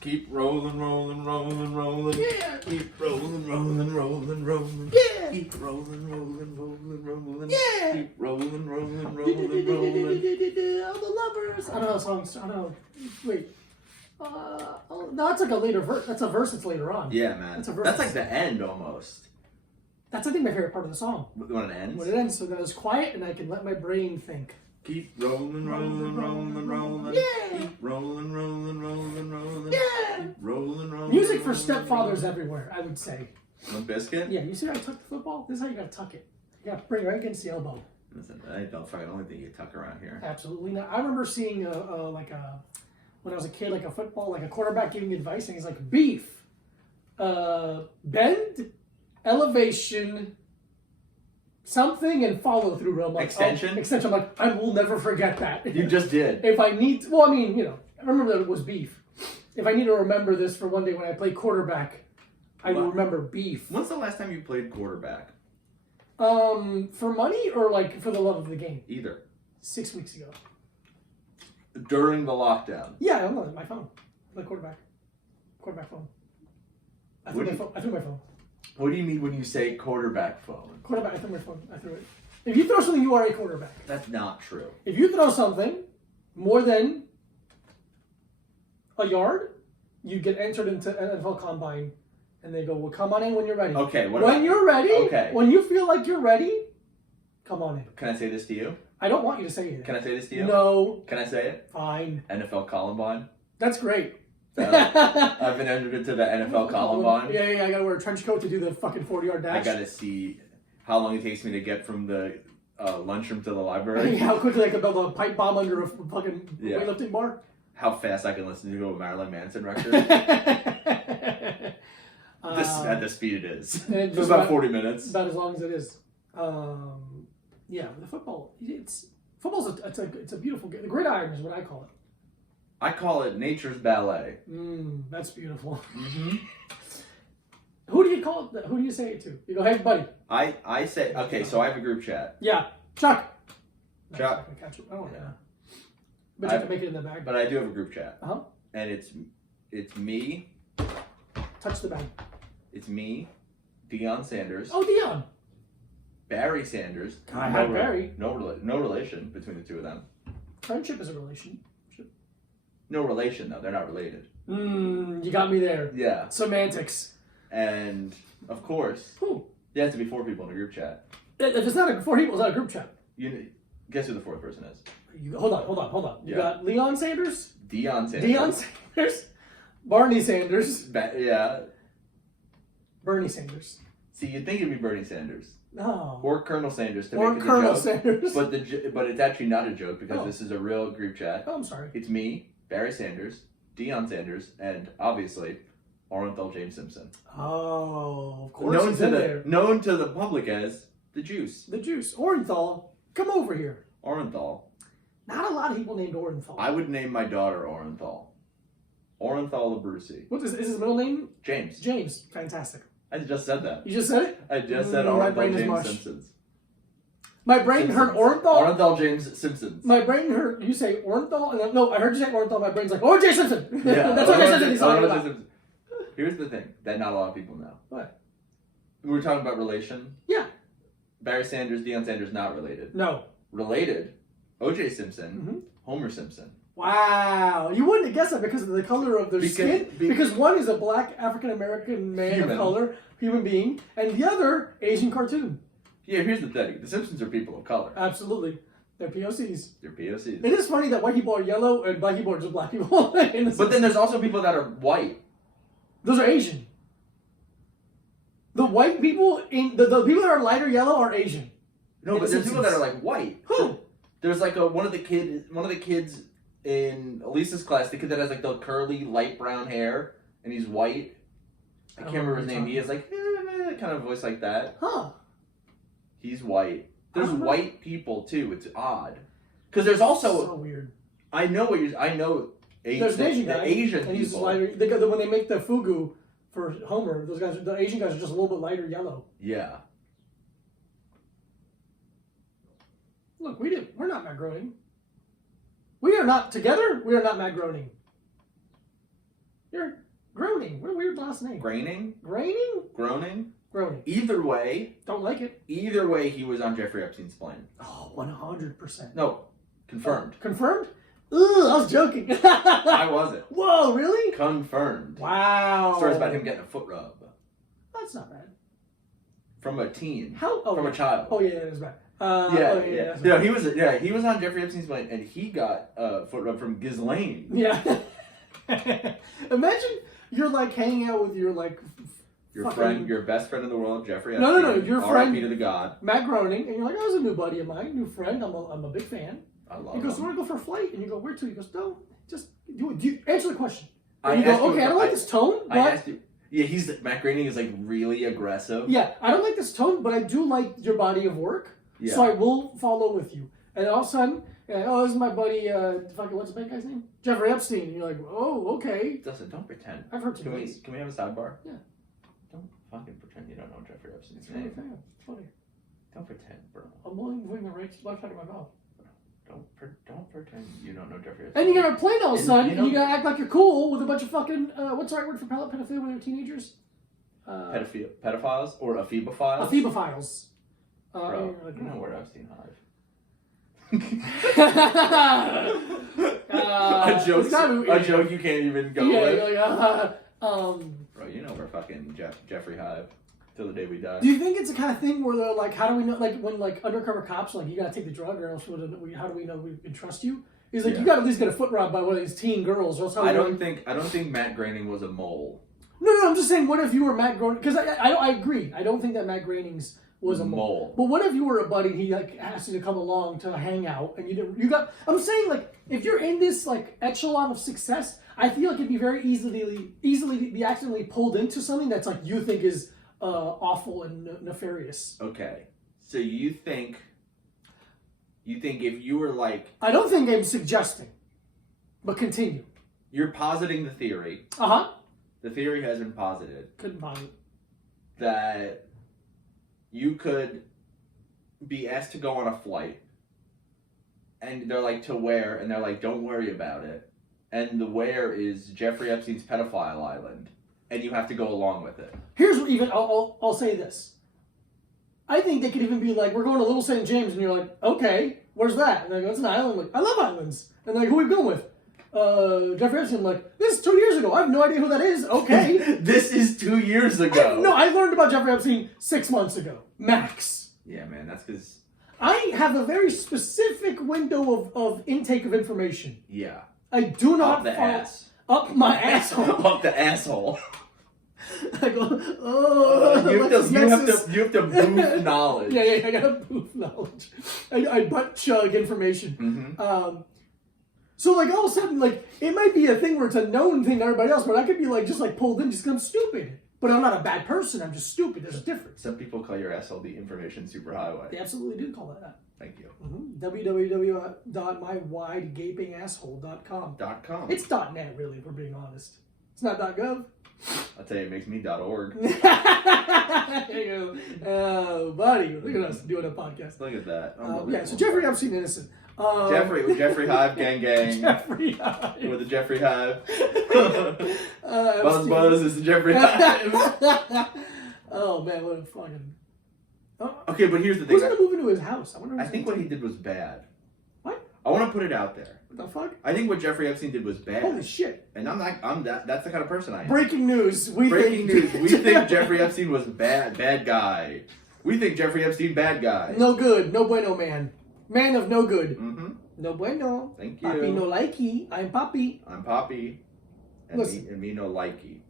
Keep rolling, rolling, rolling, rolling. Yeah. Keep rolling, rolling, rolling, rolling. Yeah. Keep rolling, rolling, rolling, rolling. Yeah. Keep rolling, rolling, rolling, rolling. All the lovers. I don't know songs. I don't know. Wait. No, that's like a later verse. That's a verse that's later on. Yeah, man. That's a verse. That's like the end almost. That's I think my favorite part of the song. When it ends? When it ends, so that it's quiet and I can let my brain think. Keep rolling, rolling, rolling, rolling. Yeah. Keep rolling, rolling, rolling, rolling. Yeah. Keep rolling, rolling. Music for rolling, stepfathers everywhere, I would say. Limp Bizkit? Yeah, you see how I tuck the football? This is how you gotta tuck it. You gotta bring it right against the elbow. Listen, I don't fucking only think you tuck around here. Absolutely not. I remember seeing when I was a kid, like a football, like a quarterback giving advice, and he's like, beef, bend, elevation, something, and follow through. I'm like, Extension? Extension. I'm like, I will never forget that. You just did. If I need, well, I mean, I remember that it was beef. If I need to remember this for one day when I play quarterback, I will remember beef. When's the last time you played quarterback? For money or like for the love of the game? Either. 6 weeks ago. During the lockdown. Yeah, I'm on my phone. My quarterback phone. I threw my phone. What do you mean when you say quarterback phone? Quarterback. I threw my phone. I threw it. If you throw something, you are a quarterback. That's not true. If you throw something more than a yard, you get entered into NFL Combine, and they go, "Well, come on in when you're ready." Okay. When you're ready, Okay. when you feel like you're ready, come on in. Can I say this to you? I don't want you to say anything. Can I say this to you? No. Can I say it? Fine. NFL Columbine. That's great. I've been entered into the NFL Columbine. Yeah, I gotta wear a trench coat to do the fucking 40-yard dash. I gotta see how long it takes me to get from the lunchroom to the library. How quickly I can build a pipe bomb under a fucking weightlifting bar. How fast I can listen to a Marilyn Manson record. At the speed it is. It's about 40 minutes. About as long as it is. Yeah, the football. Football's a beautiful game. The gridiron is what I call it. I call it nature's ballet. That's beautiful. Mm-hmm. Who do you call it? Who do you say it to? You go, hey, buddy. I say, okay, so I have a group chat. Yeah, Chuck. Chuck. I don't want to. But you have to make it in the bag. But I do have a group chat. Uh-huh. And it's me. Touch the bag. It's me, Deion Sanders. Oh, Deion. Barry Sanders. Hi, Barry. No relation between the two of them. Friendship is a relationship. No relation, though. They're not related. You got me there. Yeah. Semantics. And, of course, Who? there has to be 4 people in a group chat. If it's not 4 people, it's not a group chat. Guess who the 4th person is? Hold on. You got Leon Sanders? Deion Sanders. Deion Sanders? Barney Sanders? Yeah. Bernie Sanders. See, you'd think it'd be Bernie Sanders. No. Or Colonel Sanders to or make it Colonel a joke. Sanders. But it's actually not a joke because this is a real group chat. Oh, I'm sorry. It's me, Barry Sanders, Deion Sanders, and obviously Orenthal James Simpson. Oh, of course. Known to the public as the Juice. The Juice. Orenthal, come over here. Orenthal. Not a lot of people named Orenthal. I would name my daughter Orenthal. Orenthal Labrusi. What is his middle name? James. James. Fantastic. I just said that. You just said it? I just said my brain Orenthal is James mush. Simpsons. My brain heard Orenthal. Orenthal James Simpsons. My brain heard you say Orenthal, and no, I heard you say Orenthal. My brain's like, O.J. Simpson. Yeah, That's what I said. He's talking about. Simpson. Here's the thing that not a lot of people know. What? We were talking about relation. Yeah. Barry Sanders, Deion Sanders, not related. No. Related. O.J. Simpson, Homer Simpson. Wow, you wouldn't have guessed that because of the color of their skin. Because one is a black African American man of color, human being, and the other Asian cartoon. Yeah, here's the thing: the Simpsons are people of color. Absolutely, they're POCs. They're POCs. It is funny that white people are yellow and black people are just black people. But then there's also people that are white. Those are Asian. The white people the people that are lighter yellow are Asian. No, but there's people that are like white. Who? There's like one of the kids in Elisa's class, the kid that has like the curly light brown hair and he's white. I can't remember his name. He has like kind of voice like that. Huh. He's white. There's white people too. It's odd. Because there's also so weird. I know there's an Asian guy. The Asian and he's people. lighter. When they make the fugu for Homer, the Asian guys are just a little bit lighter yellow. Yeah. Look, we're not Matt Groening. We are not together. We are not Matt Groening. You're Groening. What a weird last name. Graining? Graining? Groaning? Groening. Either way, Don't like it. he was on Jeffrey Epstein's plane. Oh, 100%. No, confirmed. Confirmed? Ugh, I was joking. I wasn't. Whoa, really? Confirmed. Wow. Stories about him getting a foot rub That's not bad. from a teen, How? Oh, from a child. Oh, yeah, that's bad. Yeah. That's No, bad. he was on Jeffrey Epstein's plane, and he got a foot rub from Ghislaine. Yeah. Imagine you're like hanging out with your like Your fucking friend, your best friend in the world, Jeffrey No, Epstein. no, no, your R.I.P. friend- to the God. Matt Groening, and you're like, oh, that's a new buddy of mine, new friend. I'm a big fan. I love He goes, him. "You want to go for a flight?" And you go, "Where to?" He goes, "No, just do it. Do you answer the question." I And you asked go, you- "Okay, I don't like this tone, I but asked you. Yeah, Matt Groening is like really aggressive. yeah, I don't like this tone, but I do like your body of work, Yeah. so I will follow with you." And all of a sudden, oh, this is my buddy. Fucking what's the bad guy's name? Jeffrey Epstein. And you're like, "Oh, okay." Dustin, don't pretend. I've heard Can we things. have a sidebar? Yeah. Don't fucking pretend you don't know Jeffrey Epstein's It's funny. name. It's funny. Don't pretend, bro. I'm only moving the right left side of my mouth. Don't pretend you don't know Jeffrey Epstein. And you got a plane all of a And sudden, you and you know- gotta act like you're cool with a bunch of fucking what's the right word for pedophilia when they're teenagers? Pedophiles or ephebophiles? Ephebophiles. Bro, you know where Epstein hive. it's gotta be- a joke you can't even go Yeah, with. you're like, Bro, you know we're fucking Jeffrey Hive till the day we die. do you think it's the kind of thing where they're like, how do we know, like when like undercover cops are like, you gotta take the drug or else how do we know we can trust you? He's like, Yeah. you gotta at least get a foot rub by one of these teen girls or else how I do we don't think Matt Groening was a mole. No, I'm just saying, what if you were Matt Groening? Because I agree. I don't think that Matt Groening's was a mole. But what if you were a buddy and he like asked you to come along to hang out and I'm saying like if you're in this like echelon of success, I feel like it'd be very easily be accidentally pulled into something that's like you think is awful and nefarious. Okay. So you think if you were like I don't think I'm suggesting. But continue. you're positing the theory. Uh-huh. The theory has been posited Couldn't buy it. that you could be asked to go on a flight and they're like, to where? And they're like, don't worry about it. And the where is Jeffrey Epstein's pedophile island. And you have to go along with it. Here's what even I'll say this. I think they could even be like, we're going to Little St. James, and you're like, okay, where's that? And they go, it's an island. I'm like, I love islands. And they're like, who are we going with? Jeffrey Epstein. I'm like, this is 2 years ago. I have no idea who that is. Okay. This is 2 years ago. No, I learned about Jeffrey Epstein 6 months ago. Max. Yeah, man, that's because, I have a very specific window of intake of information. yeah. I do not Up the follow- ass. Up my asshole. Up the asshole. I go, oh, you have Nexus. to boost knowledge. Yeah, I gotta boost knowledge. I butt chug information. Mm-hmm. So like all of a sudden, like it might be a thing where it's a known thing to everybody else, but I could be like just like pulled in just because I'm stupid. But I'm not a bad person. I'm just stupid. There's a difference. Some people call your asshole the information superhighway. They absolutely do call it that. Thank you. www.mywidegapingasshole.com. .com. It's .net, really, if we're being honest. It's not .gov. I'll tell you, it makes me .org. There you go. Oh, buddy, look at us doing a podcast. Look at that. Yeah, so Jeffrey Epstein innocent. Jeffrey Hive, gang. Jeffrey Hive. With the Jeffrey Hive. Epstein. Buzz, it's the Jeffrey Hive. Oh, man, what a fucking... Okay, but here's the Who's thing. going to move into his house? I think what he did was bad. What? I want to put it out there. What the fuck? I think what Jeffrey Epstein did was bad. Holy shit. And that's the kind of person I am. Breaking news. Breaking news. We think Jeffrey Epstein was bad guy. We think Jeffrey Epstein bad guy. No good. No bueno, man. Man of no good. Mm-hmm. No bueno. Thank you. Papi no likey. I'm Papi. I'm Poppy. And Listen. me no likey.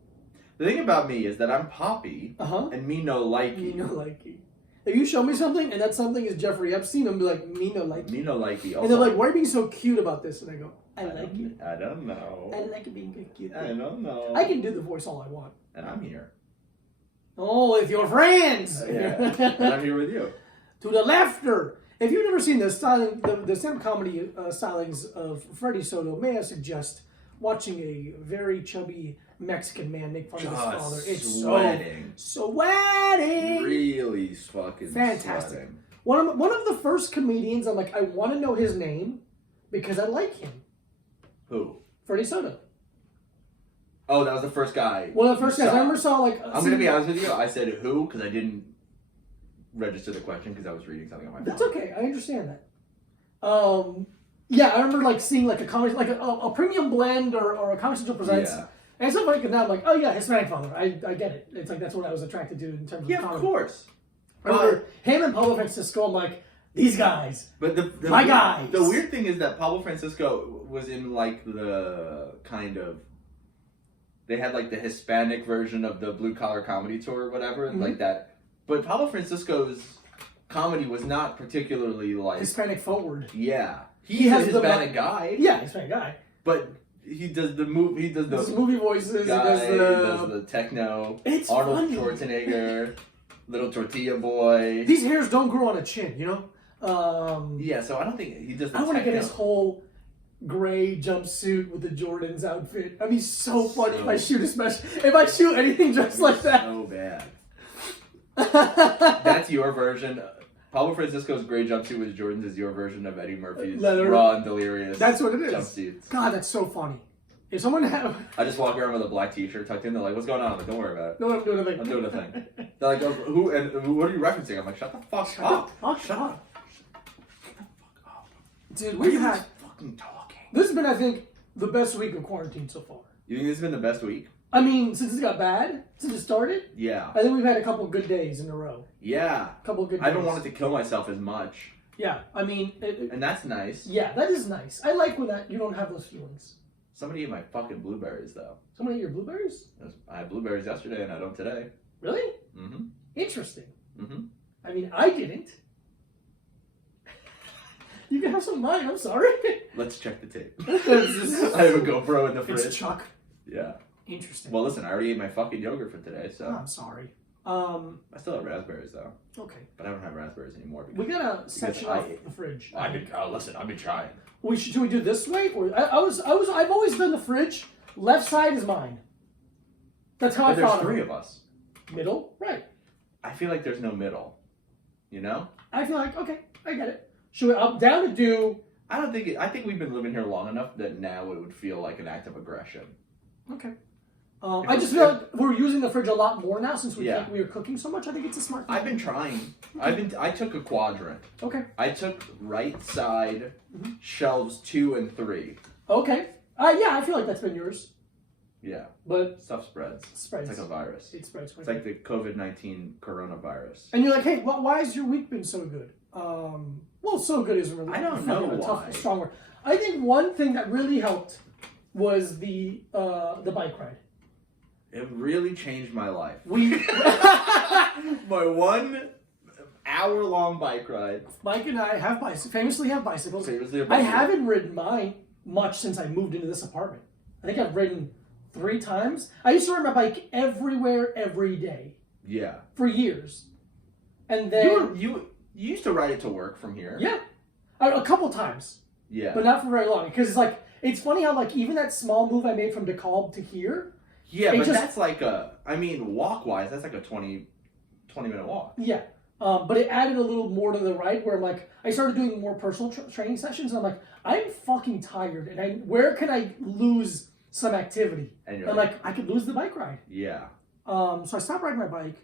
The thing about me is that I'm Poppy Uh-huh. and me no likey. Me no likey. If you show me something and that something is Jeffrey Epstein, I'm be like, me no likey. Me no likey. And they're like, why are you being so cute about this? And I go, I like don't- it. I don't know. I like it being cute. I don't know. I can do the voice all I want. And I'm here. Oh, with your friends. Yeah. And I'm here with you. To the laughter. If you've never seen the stand-up comedy stylings of Freddie Soto, may I suggest watching a very chubby Mexican man make fun of his father. It's sweating. so sweating. Really fucking Fantastic. sweating. One of the first comedians, I'm like, I want to know his name because I like him. Who? Freddie Soto. Oh, that was the first guy. One of the first guys. I remember saw like. I'm gonna be honest with you. I said who because I didn't register the question because I was reading something on my phone. That's okay. I understand that. Yeah, I remember like seeing like a comedy, like a premium blend or a Comedy Central presents. Yeah. And it's so funny because now I'm like, oh yeah, Hispanic father. I get it. It's like that's what I was attracted to in terms of comedy. Of course. I remember him and Pablo Francisco. I'm like, these guys. But my guys. The weird thing is that Pablo Francisco was in like the kind of. They had like the Hispanic version of the Blue Collar Comedy Tour or whatever, like that. But Pablo Francisco's comedy was not particularly like Hispanic forward. Yeah, he has a Hispanic guy. Yeah, Hispanic guy. But he does the movie. He does the movie voices. Guy, he does the techno. It's Arnold funny. Schwarzenegger, little tortilla boy. These hairs don't grow on a chin, you know. Yeah, so I don't think he does. I want to get his whole gray jumpsuit with the Jordans outfit. That'd be so funny if I shoot a smash. If I shoot anything just like that. So bad. That's your version. Pablo Francisco's gray jumpsuit with Jordans is your version of Eddie Murphy's Raw and Delirious. That's what it is. Jumpsuits. God, that's so funny. If someone had, I just walk around with a black T-shirt tucked in. They're like, "What's going on?" I'm like, "Don't worry about it." No, I'm doing a thing. I'm doing a thing. They're like, oh, "Who? And what are you referencing?" I'm like, "Shut the fuck up! Shut up, dude." We've had fucking talking. This has been, I think, the best week of quarantine so far. You think this has been the best week? I mean, since it got bad, since it started. Yeah. I think we've had a couple good days in a row. Yeah. A couple good days. I haven't wanted to kill myself as much. Yeah, I mean, and that's nice. Yeah, that is nice. I like when you don't have those feelings. Somebody ate my fucking blueberries, though. Somebody ate your blueberries? I had blueberries yesterday, and I don't today. Really? Mm-hmm. Interesting. Mm-hmm. I mean, I didn't. You can have some of mine. I'm sorry. Let's check the tape. I have a GoPro in the fridge. It's Chuck. Yeah. Interesting. Well, listen, I already ate my fucking yogurt for today, so. Oh, I'm sorry. I still have raspberries though. Okay. But I don't have raspberries anymore. We gotta section off the fridge. Listen, I've been trying. Should we do this way, or I've always done the fridge. Left side is mine. That's how I There's thought. Three of us. Middle, right? I feel like there's no middle. You know? I feel like okay, I get it. Should we? I'm down to do. I don't think. I think we've been living here long enough that now it would feel like an act of aggression. Okay. I just feel like we're using the fridge a lot more now since we are cooking so much. I think it's a smart thing. I've been trying. I took a quadrant. Okay. I took right side shelves 2 and 3. Okay. Yeah, I feel like that's been yours. Yeah. But stuff spreads. It's like a virus. It spreads. It's like the COVID-19 coronavirus. And you're like, hey, why has your week been so good? Well, so good isn't really. I don't know why. Strong word. I think one thing that really helped was the bike ride. It really changed my life. My 1 hour-long bike ride. Mike and I famously have bicycles. I haven't ridden mine much since I moved into this apartment. I think I've ridden 3 times. I used to ride my bike everywhere, every day. Yeah. For years. And then... You used to ride it to work from here. Yeah. A couple times. Yeah. But not for very long. Because it's funny how even that small move I made from DeKalb to here... Yeah, but that's walk-wise, that's like a 20-minute walk. Yeah. But it added a little more to the ride where I started doing more personal training sessions and I'm like, I'm fucking tired and where can I lose some activity? And I'm like, I could lose the bike ride. Yeah. So I stopped riding my bike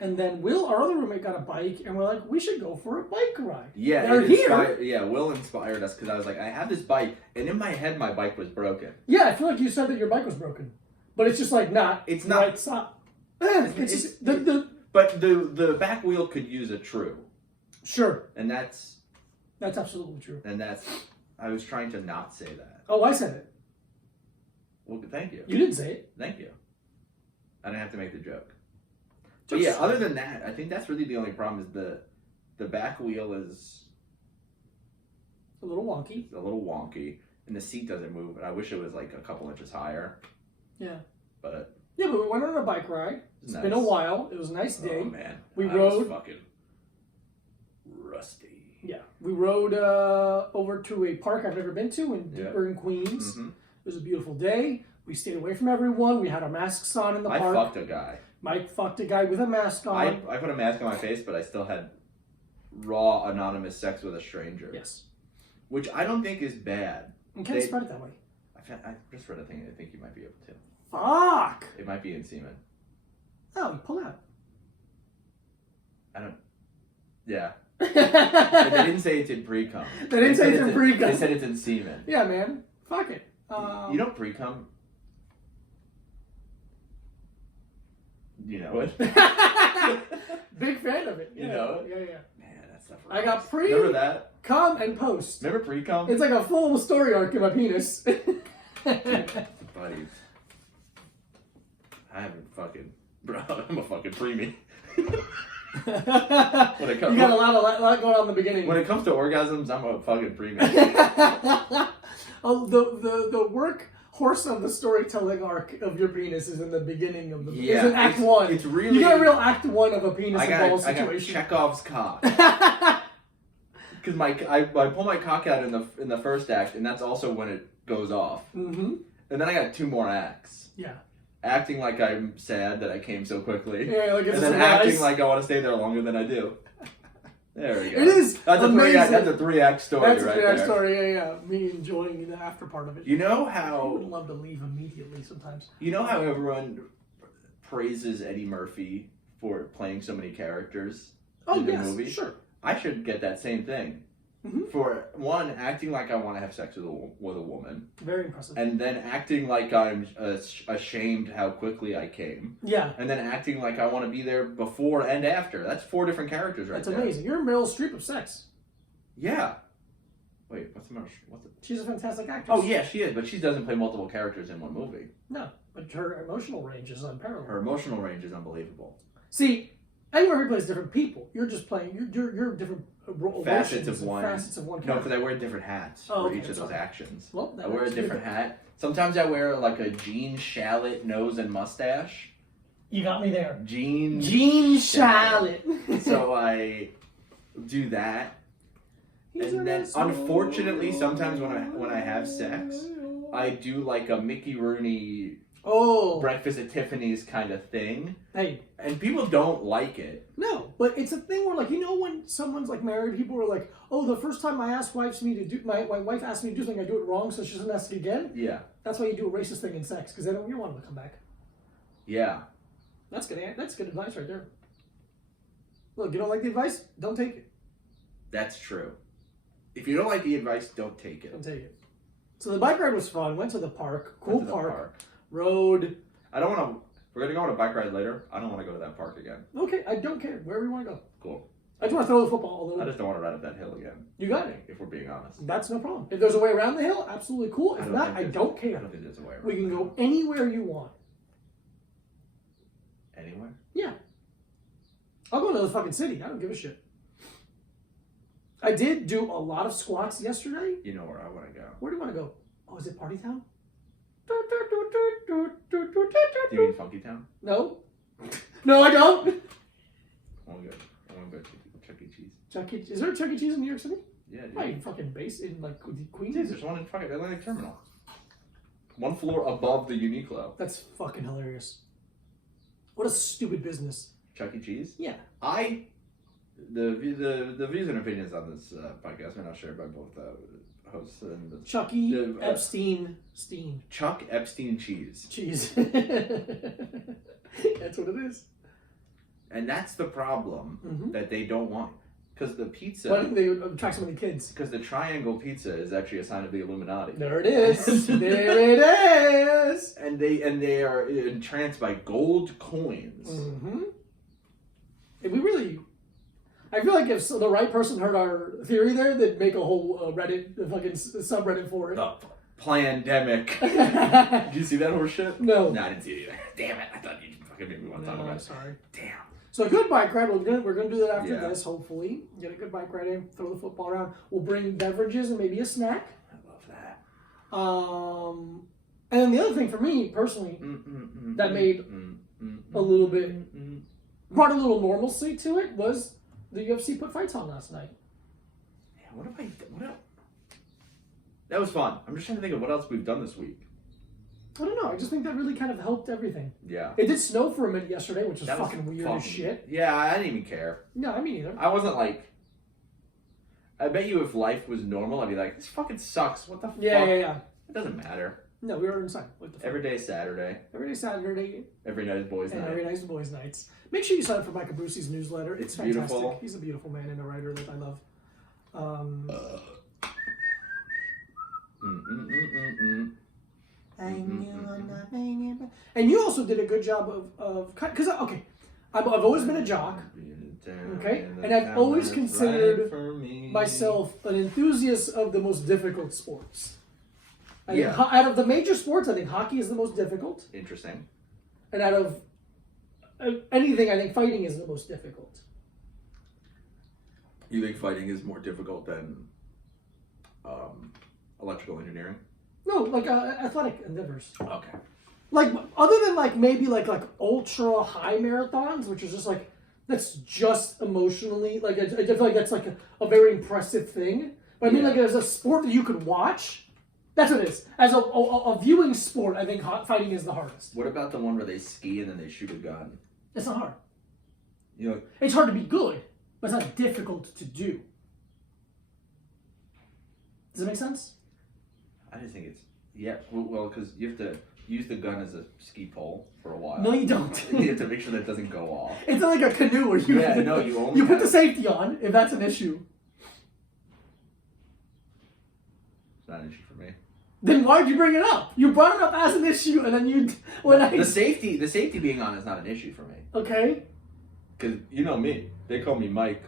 and then Will, our other roommate, got a bike and we're like, we should go for a bike ride. Yeah, they're here. Yeah, Will inspired us because I was like, I have this bike and in my head my bike was broken. Yeah, I feel like you said that your bike was broken. But it's just not. It's not. Right, stop. But the back wheel could use a true. Sure. And that's absolutely true. And I was trying to not say that. Oh, I said it. Well, thank you. You didn't say it. Thank you. I didn't have to make the joke. But yeah, other than that, I think that's really the only problem is the back wheel is a little wonky. And the seat doesn't move. And I wish it was like a couple inches higher. Yeah. But we went on a bike ride. It's been a while. It was a nice day. Oh man. We I rode. Was fucking rusty. Yeah. We rode over to a park I've never been to in Queens. Mm-hmm. It was a beautiful day. We stayed away from everyone. We had our masks on in the park. I fucked a guy. Mike fucked a guy with a mask on. I put a mask on my face, but I still had raw anonymous sex with a stranger. Yes. Which I don't think is bad. You can't spread it that way. I just read a thing. I think you might be able to. Fuck. It might be in semen. Oh, pull out. I don't. Yeah. But they didn't say it's in pre-cum. They didn't say it's in pre-cum. They said it's in semen. Yeah, man. Fuck it. You don't pre-cum. You know it. Big fan of it. You know it? Yeah, yeah. Man, that stuff. I got Remember that? cum, and post. Remember pre-cum? It's like a full story arc in my penis. Dude, buddy. I haven't fucking. Bro, I'm a fucking preemie. You got a lot going on in the beginning. When it comes to orgasms, I'm a fucking preemie. Oh, the work horse of the storytelling arc of your penis is in the beginning of the is in Act 1. It's really, you got a real Act 1 of a penis and balls I got situation. Chekhov's cock. Because I pull my cock out in the first act, and that's also when it goes off. Mm-hmm. And then I got 2 more acts. Yeah. Acting like I'm sad that I came so quickly. Yeah, like it's and then acting like I want to stay there longer than I do. There we go. It is that's amazing. That's a 3-act story That's right a 3-act there. story, yeah. Me enjoying the after part of it. You know I how... would love to leave immediately sometimes. You know how everyone praises Eddie Murphy for playing so many characters in the movie? Sure. I should get that same thing. Mm-hmm. For one, acting like I want to have sex with a woman. Very impressive. And then acting like I'm ashamed how quickly I came. Yeah. And then acting like I want to be there before and after. That's 4 different characters right there. That's amazing. You're Meryl Streep of sex. Yeah. Wait, what's the... She's a fantastic actress. Oh, yeah, she is, but she doesn't play multiple characters in one movie. No, but her emotional range is unparalleled. Her emotional range is unbelievable. See, Eddie Murphy plays different people. You're just playing, you're different Facets of one. Facets of one No, character. because I wear different hats for each of those actions. Well, I wear a different hat. Sometimes I wear like a Gene Shalit nose and mustache. You got me there. Gene Shalit. So I do that. And then, unfortunately, sometimes when I have sex, I do like a Mickey Rooney breakfast at Tiffany's kind of thing. Hey. And people don't like it. No, but it's a thing where, like, you know, when someone's like married, people are like, "Oh, the first time my wife asked me to do something, I do it wrong, so she doesn't ask it again." Yeah. That's why you do a racist thing in sex, because you don't want them to come back. Yeah. That's good advice right there. Look, you don't like the advice? Don't take it. That's true. If you don't like the advice, don't take it. Don't take it. So the bike ride was fun. Went to the park. Cool park. Rode. I don't want to... We're going to go on a bike ride later. I don't want to go to that park again. Okay, I don't care. Wherever you want to go. Cool. I just want to throw the football a little I just don't want to ride up that hill again. You got it. If we're being honest. That's no problem. If there's a way around the hill, absolutely cool. If not, I don't care. I don't think there's a way around. We can go anywhere you want. Anywhere? Yeah. I'll go to the fucking city. I don't give a shit. I did do a lot of squats yesterday. You know where I want to go. Where do you want to go? Oh, is it Party Town? Do you mean Funky Town? No. No, I don't. I want to go to Chuck E. Cheese. Is there a Chuck E. Cheese in New York City? Yeah, dude. Right, fucking base in like Queens. Yes, there's one in fucking Atlantic Terminal. 1 floor above the Uniqlo. That's fucking hilarious. What a stupid business. Chuck E. Cheese? Yeah. The views and opinions on this podcast are not shared by both hosts and the Chucky Epstein Steen. Chuck Epstein Cheese. Cheese. That's what it is. And that's the problem that they don't want. Because the pizza... Why didn't they attract so many kids? Because the triangle pizza is actually a sign of the Illuminati. There it is. There it is. And they are entranced by gold coins. Mm-hmm. If we really... I feel like if the right person heard our theory there, they'd make a whole fucking subreddit for it. The pandemic. Did you see that horse shit? No. No, I didn't see it either. Damn it. I thought you fucking made me want to talk about it. Sorry. Damn. So a good bike ride. We're gonna do that after this, hopefully. Get a good bike ride in, throw the football around. We'll bring beverages and maybe a snack. I love that. And then the other thing for me, personally, that made a little bit... brought a little normalcy to it was... The UFC put fights on last night. Yeah, what else? That was fun. I'm just trying to think of what else we've done this week. I don't know. I just think that really kind of helped everything. Yeah. It did snow for a minute yesterday, which was fucking weird as shit. Yeah, I didn't even care. No, I mean either. I wasn't like... I bet you if life was normal, I'd be like, this fucking sucks. What the fuck? Yeah. It doesn't matter. No, we were inside. Every day is Saturday. Every day Saturday. Every night is boys' night. Every night is boys' nights. Make sure you sign up for Micah Brucey's newsletter. It's fantastic. Beautiful. He's a beautiful man and a writer that I love. And you also did a good job of because okay, I've always been a jock. Okay, and I've always considered myself an enthusiast of the most difficult sports. I think out of the major sports, I think hockey is the most difficult. Interesting. And out of anything, I think fighting is the most difficult. You think fighting is more difficult than electrical engineering? No, like athletic endeavors. Okay. Like other than like maybe like ultra high marathons, which is just like that's just emotionally like I feel like that's like a very impressive thing. But I mean like as a sport that you could watch, that's what it is. As a viewing sport, I think fighting is the hardest. What about the one where they ski and then they shoot a gun? It's not hard. You know, it's hard to be good, but it's not difficult to do. Does that make sense? I just think it's well because you have to use the gun as a ski pole for a while. No, you don't. You have to make sure that it doesn't go off. It's not like a canoe where you you only you put the safety on if that's an issue. It's not an issue for me. Then why'd you bring it up? You brought it up as an issue, and then the safety being on is not an issue for me. Okay. Because you know me, they call me Mike.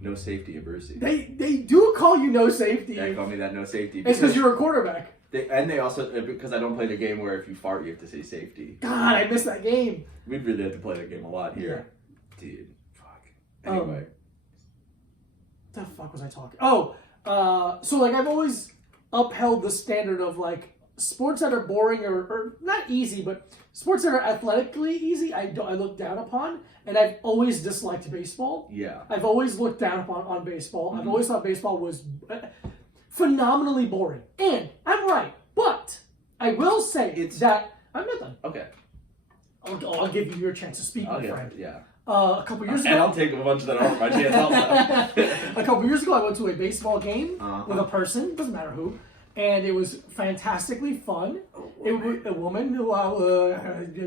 No safety at Brucey. They do call you no safety. They call me that no safety. It's because you're a quarterback. They also because I don't play the game where if you fart you have to say safety. God, I missed that game. We'd really have to play that game a lot here, dude. Fuck. Anyway, the fuck was I talking? Oh, so like I've always upheld the standard of like sports that are boring or not easy, but sports that are athletically easy. I look down upon, and I've always disliked baseball. Yeah, I've always looked down upon on baseball. I've always thought baseball was phenomenally boring, and I'm right. But I will say that I'm not done. Okay, I'll give you your chance to speak, my friend. Yeah. A couple years ago, and I'll take a bunch that aren't my chance also. A couple years ago, I went to a baseball game with a person, doesn't matter who, and it was fantastically fun. It was a woman who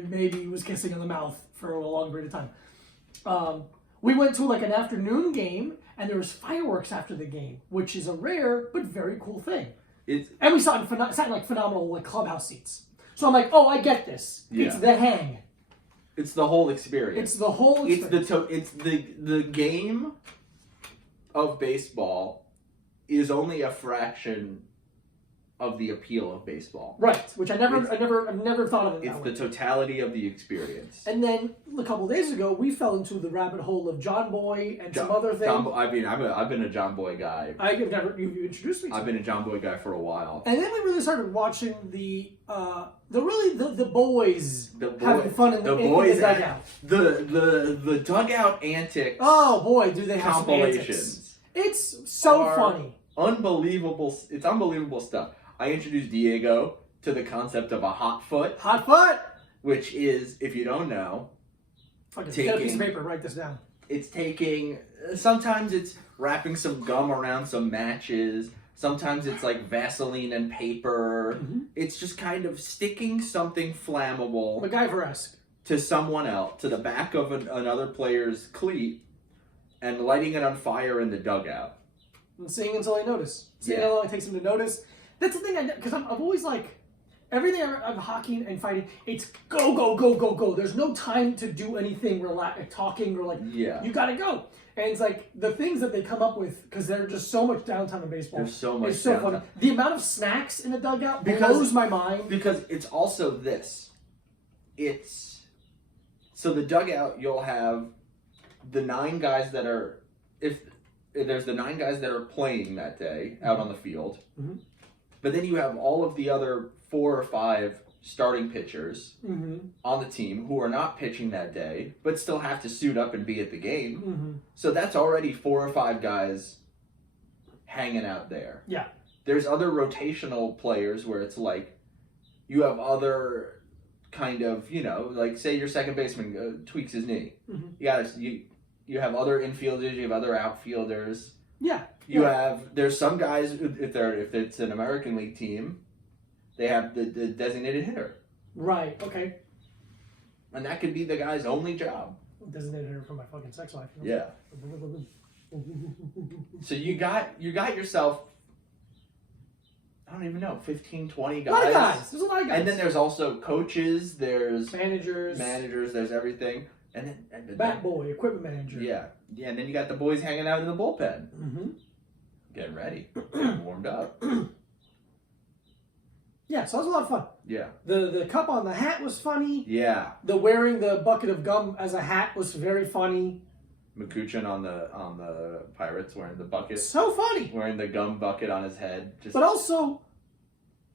maybe was kissing on the mouth for a long period of time. We went to like an afternoon game, and there was fireworks after the game, which is a rare but very cool thing. And we sat in like phenomenal like clubhouse seats. So I'm like, oh, I get this. Yeah. It's the hang. It's the whole experience. It's the whole experience. It's the game of baseball is only a fraction of the appeal of baseball. Right, which I've never thought of it that way. It's the totality of the experience. And then a couple of days ago, we fell into the rabbit hole of John Boy and some other things. I've been a John Boy guy. You introduced me to I've been a John Boy guy for a while. And then we really started watching the boys having fun in the dugout. The dugout antics. Oh boy, do they have compilations. It's so funny. Unbelievable. It's unbelievable stuff. I introduced Diego to the concept of a hot foot. Hot foot! Which is, if you don't know, get a piece of paper, write this down. It's sometimes it's wrapping some gum around some matches. Sometimes it's like Vaseline and paper. Mm-hmm. It's just kind of sticking something flammable. MacGyver-esque. To someone else, to the back of another player's cleat, and lighting it on fire in the dugout. And seeing until I notice. Seeing how long it takes him to notice. That's the thing, because I've always like, everything I'm hockey and fighting, it's go, go, go, go, go. There's no time to do anything, talking, or you gotta go. And it's like, the things that they come up with, because there's just so much downtime in baseball. There's so much It's so downtime. funny. The amount of snacks in a dugout blows my mind. Because it's also this. So the dugout, you'll have the 9 guys that are, if there's the 9 guys that are playing that day out on the field. Mm-hmm. But then you have all of the other 4 or 5 starting pitchers on the team who are not pitching that day, but still have to suit up and be at the game. Mm-hmm. So that's already 4 or 5 guys hanging out there. Yeah. There's other rotational players where it's like you have other kind of, like say your second baseman tweaks his knee. Mm-hmm. You have other infielders, you have other outfielders. Yeah. There's some guys, if it's an American League team, they have the designated hitter. Right. Okay. And that could be the guy's only job. Designated hitter for my fucking sex life. Yeah. So you got yourself, I don't even know, 15, 20 guys. A lot of guys. There's a lot of guys. And then there's also coaches, there's managers, there's everything. And then bat boy, equipment manager. Yeah. Yeah, and then you got the boys hanging out in the bullpen. Mm-hmm. Getting ready. Getting warmed up. Yeah, so that was a lot of fun. Yeah. The cup on the hat was funny. Yeah. The wearing the bucket of gum as a hat was very funny. McCutcheon on the Pirates wearing the bucket. So funny. Wearing the gum bucket on his head. But also,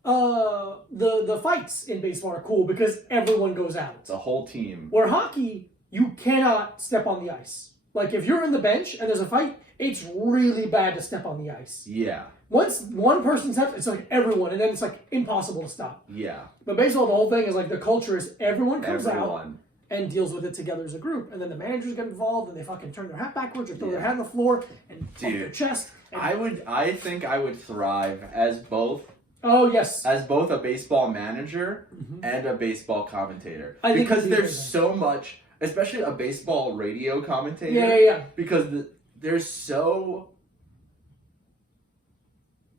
the fights in baseball are cool because everyone goes out. It's a whole team. Where hockey, you cannot step on the ice. Like if you're in the bench and there's a fight, it's really bad to step on the ice. Yeah. Once one person steps, it's like everyone, and then it's like impossible to stop. Yeah. But baseball, the whole thing is like the culture is everyone comes out and deals with it together as a group, and then the managers get involved and they fucking turn their hat backwards or throw their hat on the floor and bump their chest. And I think I would thrive as both. Oh yes. As both a baseball manager and a baseball commentator, I think because there's so much, especially a baseball radio commentator. Yeah. Because there's so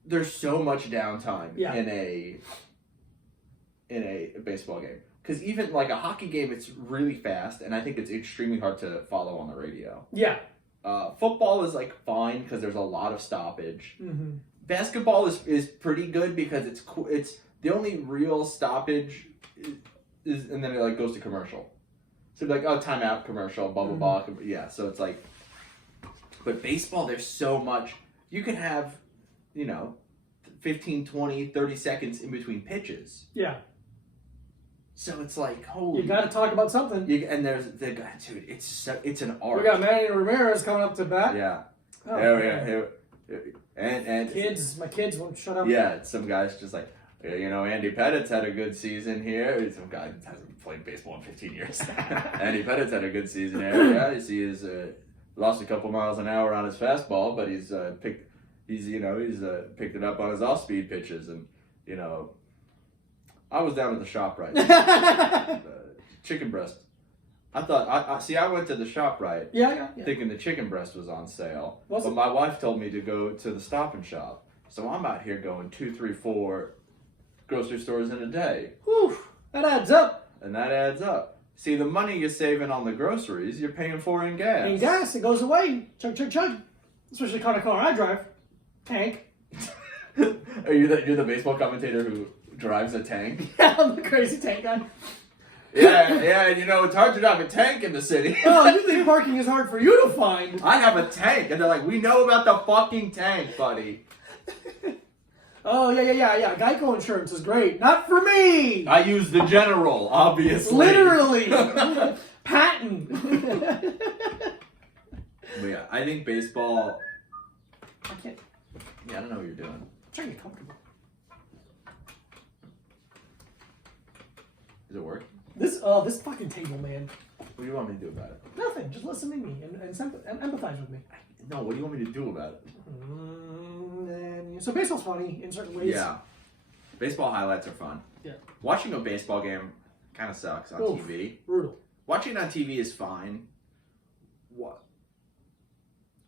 much downtime in a baseball game. Because even like a hockey game, it's really fast, and I think it's extremely hard to follow on the radio. Yeah. Football is like fine because there's a lot of stoppage. Mm-hmm. Basketball is pretty good because it's the only real stoppage is and then it like goes to commercial. So like, oh, timeout, commercial, blah blah blah. Yeah, so it's like, but baseball, there's so much. You can have, 15, 20, 30 seconds in between pitches. Yeah. So it's like, holy. You got to talk about something. And there's the guy, dude. It's an art. We got Manny Ramirez coming up to bat. Yeah. Oh, yeah. And my kids won't shut up. Yeah, some guys just like, Andy Pettit's had a good season here. Some guy hasn't played baseball in 15 years. Andy Pettit's had a good season here. Yeah, you see he's lost a couple miles an hour on his fastball, but he's picked it up on his off-speed pitches, and I was down at the shop right. Chicken breast. I thought I went to the shop right. Yeah. Thinking the chicken breast was on sale. But my wife told me to go to the Stop and Shop. So I'm out here going 2, 3, 4 grocery stores in a day. Whew, that adds up. And that adds up. See, the money you're saving on the groceries, you're paying for in gas. In gas, it goes away. Chug, chug, chug. Especially the kind of car I drive. Tank. Are you're the baseball commentator who drives a tank? Yeah, I'm the crazy tank guy. Yeah, it's hard to drive a tank in the city. Oh, you think parking is hard for you to find? I have a tank, and they're like, we know about the fucking tank, buddy. Oh, yeah. Geico insurance is great. Not for me! I use the General, obviously. Literally! Patent! But yeah, I think baseball... I can't... Yeah, I don't know what you're doing. I'm trying to get comfortable. Is it working? This fucking table, man. What do you want me to do about it? Nothing. Just listen to me and empathize with me. No, what do you want me to do about it? So baseball's funny in certain ways. Yeah. Baseball highlights are fun. Yeah. Watching a baseball game kind of sucks on TV. Brutal. Watching it on TV is fine.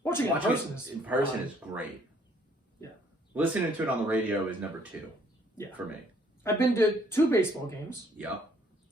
Watching it in person is great. Yeah. Listening to it on the radio is number 2. Yeah. For me. I've been to 2 baseball games. Yep.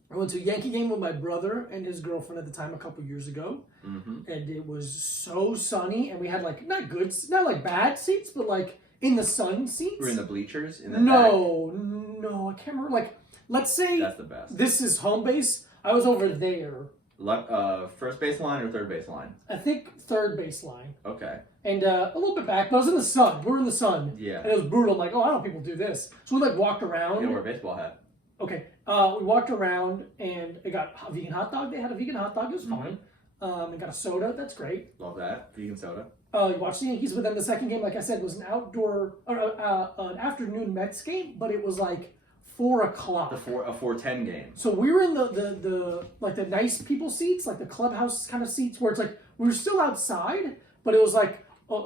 I went to a Yankee game with my brother and his girlfriend at the time a couple years ago. Mm-hmm. And it was so sunny, and we had like not like bad seats, but like in the sun seats. We're in the bleachers? No, I can't remember. Like, let's say that's the best. This is home base. I was over there. First baseline or third baseline? I think third baseline. Okay. And a little bit back, but I was in the sun. We were in the sun. Yeah. And it was brutal. I'm like, I don't know people do this. So we like walked around. You wear a baseball hat. Okay. We walked around and I got a vegan hot dog. They had a vegan hot dog. It was fine. I got a soda. That's great. Love that. Vegan soda. You watched the Yankees, but then the second game, like I said, was an an afternoon Mets game, but it was like 4 o'clock. A 4:10 game. So we were in the nice people seats, like the clubhouse kind of seats, where it's like we were still outside, but it was like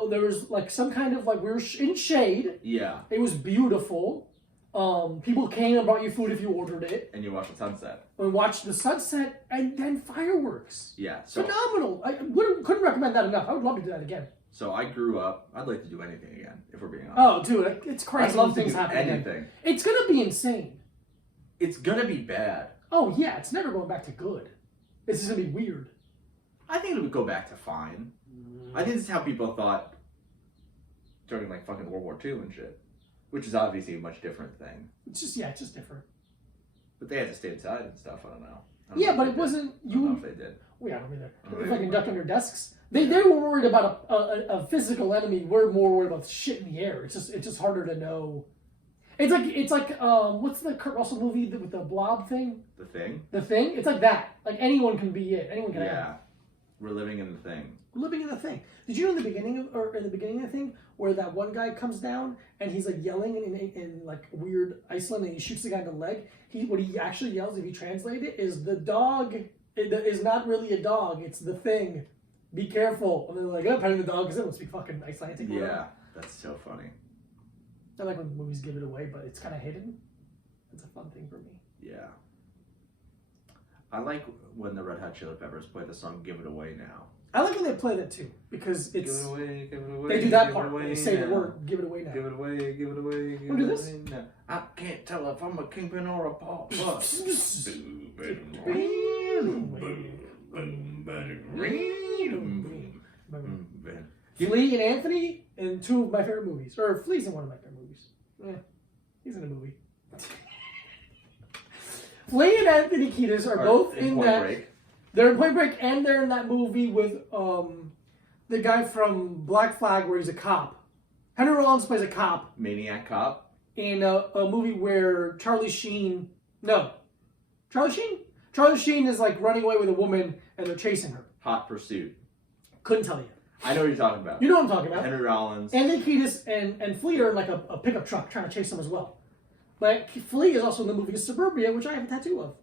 there was like some kind of like we were in shade. Yeah. It was beautiful, People came and brought you food if you ordered it. And you watch the sunset. And watched the sunset and then fireworks. Yeah. So, phenomenal. I couldn't recommend that enough. I would love to do that again. So I grew up. I'd like to do anything again, if we're being honest. Oh, dude, it's crazy. I'd love things to do happen anything. again. It's gonna be insane. It's gonna be bad. Oh yeah, it's never going back to good. It's just gonna be weird. I think it would go back to fine. I think this is how people thought during like fucking World War II and shit, which is obviously a much different thing. It's just different. But they had to stay inside and stuff. I don't know. Yeah, but it wasn't I don't know you. if they did. Well, yeah, I don't either. I don't They know. fucking ducked under desks. They were worried about a physical enemy. We're more worried about shit in the air. It's just harder to know. It's like what's the Kurt Russell movie with the blob thing? The Thing. The Thing. It's like that. Like anyone can be it. Anyone can. Yeah, we're living in the Thing. Living in the Thing. Did you know in the beginning of the thing where that one guy comes down and he's like yelling in like weird Iceland and he shoots the guy in the leg? What he actually yells, if you translate it, is the dog is not really a dog. It's the Thing. Be careful. And they're like, oh, petting the dog because it must be fucking Icelandic. or whatever. Yeah, that's so funny. I like when movies give it away, but it's kind of hidden. It's a fun thing for me. Yeah. I like when the Red Hot Chili Peppers play the song "Give It Away Now." I like when they play that too because it's Give it away, give it away. they do that give part. it away They say the now. word, give it away now. Give it away, give it away, give Wanna it do this? away now. I can't tell if I'm a kingpin or a pauper. Flea and Anthony in two of my favorite movies. Or Flea's in one of my favorite movies. He's in a movie. Flea and Anthony Kiedis are both in Point that. Break. They're in Point Break and they're in that movie with the guy from Black Flag where he's a cop. Henry Rollins plays a cop Maniac Cop. in a movie where Charlie Sheen is like running away with a woman and they're chasing her. Hot Pursuit. Couldn't tell you. I know what you're talking about. You know what I'm talking about. Henry Rollins. Anthony Kiedis and Flea are in like a pickup truck trying to chase them as well. But Flea is also in the movie Suburbia, which I have a tattoo of.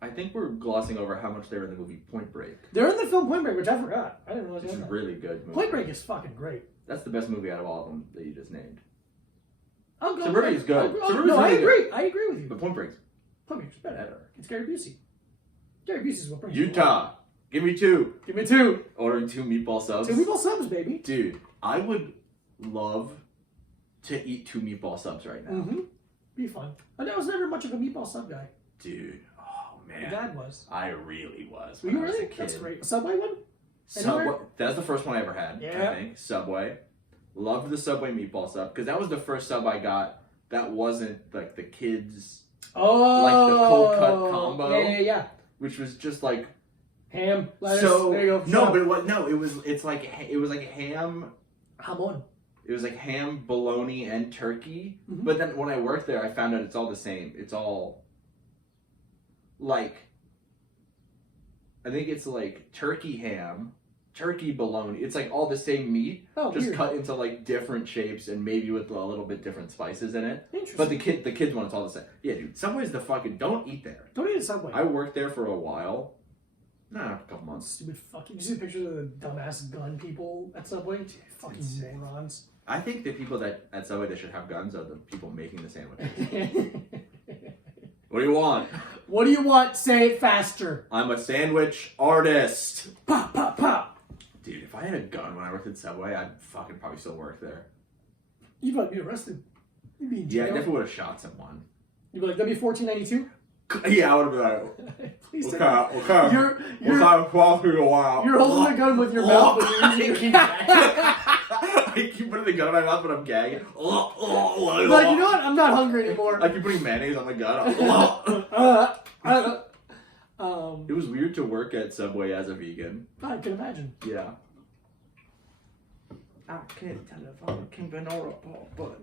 I think we're glossing over how much they were in the movie Point Break. They're in the film Point Break, which I forgot. I didn't realize Which they is had a that. really good movie. Point Break is fucking great. That's the best movie out of all of them that you just named. I'll go Suburbia's good. Suburbia's No, I really agree. I agree with you. But Point Break's Point Break's better. better. It's Gary Busey. Gary Busey's what brings you Utah. Give me two. Give me two. Ordering 2 meatball subs. 2 meatball subs, baby. Dude, I would love to eat 2 meatball subs right now. Mm-hmm. Be fun. I was never much of a meatball sub guy. Dude, oh My man. dad was. I really was. Were When you I was a really? kid. That's great. A Subway one? Subway. Anywhere? That's the first one I ever had, Yeah. I think. Subway. Loved the Subway meatball sub because that was the first sub I got that wasn't like the kids, Oh. Like the cold cut combo? Yeah. which was just like Ham, lettuce. so. There you go. No, Sub. but it was like ham. Hamon. It was like ham, bologna, and turkey. Mhm. But then when I worked there, I found out it's all the same. It's all like, I think it's like turkey ham, turkey bologna. It's like all the same meat, Oh, just weird. cut into like different shapes and maybe with a little bit different spices in it. Interesting. But the kids one, it's all the same. Yeah, dude. Subway's the fucking. Don't eat there. Don't eat a Subway. I worked there for a while. Nah, a couple months. Stupid fucking. You see the pictures of the dumbass gun people at Subway? Fucking insane. morons. I think the people that at Subway that should have guns are the people making the sandwiches. What do you want? What do you want? Say it faster. I'm a sandwich artist. Pop, pop, pop. Dude, if I had a gun when I worked at Subway, I'd fucking probably still work there. You'd probably be arrested. You'd be in Yeah, I jail. definitely would have shot someone. You'd be like, W1492? Yeah, I would have been like, Please okay, take okay. You're You're holding a gun with your mouth when you're using it. I keep putting the gun in my mouth, but I'm gagging. Like, you know what? I'm not hungry anymore. I keep putting mayonnaise on the gun. It was weird to work at Subway as a vegan. I can imagine. Yeah. I can't tell if I'm a kingpin or a paw, but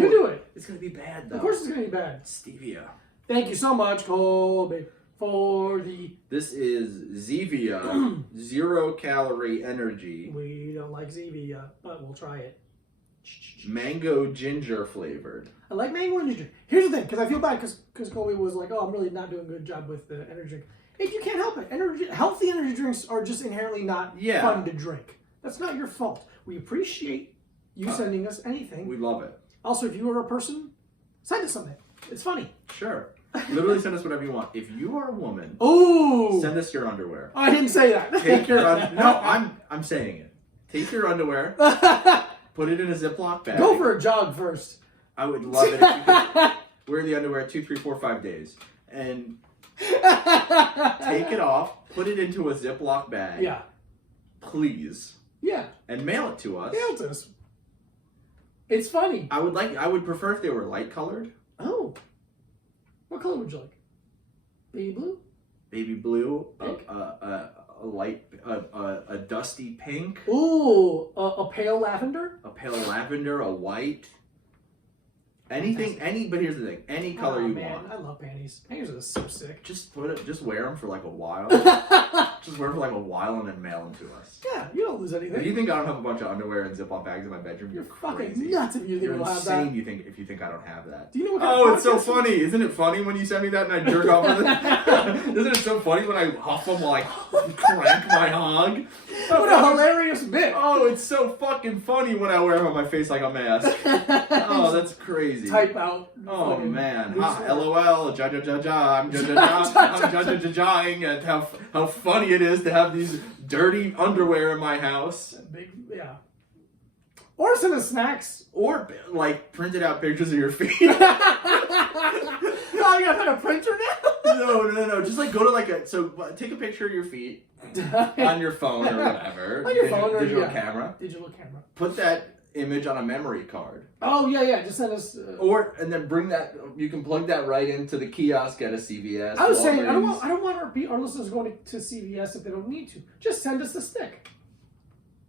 You do it. It's gonna be bad though. Of course it's going to be bad. Stevia. Thank you so much, Colby, for the... This is Zevia 0 calorie energy We don't like Zevia, but we'll try it. mango ginger flavored. I like mango and ginger. Here's the thing, because I feel bad because Colby was like, oh, I'm really not doing a good job with the energy drink. If you can't help it. Healthy energy drinks are just inherently not fun to drink. That's not your fault. We appreciate you sending us anything. We love it. Also, if you are a person Send us something. It's funny. Sure. Literally send us whatever you want. If you are a woman, Ooh. send us your underwear. I didn't say that. Take your no, I'm saying it. Take your underwear, put it in a Ziploc bag. Go for a jog first. I would love it if you could wear the underwear 2, 3, 4, 5 days. And take it off, put it into a Ziploc bag. Yeah. Please. Yeah. And mail it to us. Mail to us. It's funny. I would prefer if they were light colored. Oh. What color would you like? Baby blue? Baby blue, Pink? a light, a dusty pink, Ooh, a pale lavender? a pale lavender, a white. Anything, but here's the thing: any color you man, want. I love panties. Panties are so sick. Just wear them for like a while. Just wear them for like a while and then mail them to us. Yeah, you don't lose If you anything. think I don't have a bunch of underwear and Ziploc bags in my bedroom, you're fucking crazy. nuts if you think You're we'll have insane. that. If you think I don't have that. Do you know what kind Oh, of it's so podcast funny! Isn't it funny when you send me that and I jerk off with it? Isn't it so funny when I huff them while I crank my hog? What a hilarious bit. Oh, it's so fucking funny when I wear them on my face like a mask. Oh, that's crazy. Type out. Oh fucking man, loose ha, word. LOL, ja ja ja ja, I'm ja ja ja, I'm ja ja ja jaing at how funny it is to have these dirty underwear in my house. Big, yeah. Or send us snacks. Or like printed out pictures of your feet. Oh, you got a printer now? No. Just like go to like take a picture of your feet on your phone or whatever. On your phone or digital camera. Digital camera. Put that image on a memory card. Oh yeah. Just send us. And then bring that. You can plug that right into the kiosk at a CVS. I was saying I Walgreens. don't want our listeners going to CVS if they don't need to. Just send us the stick.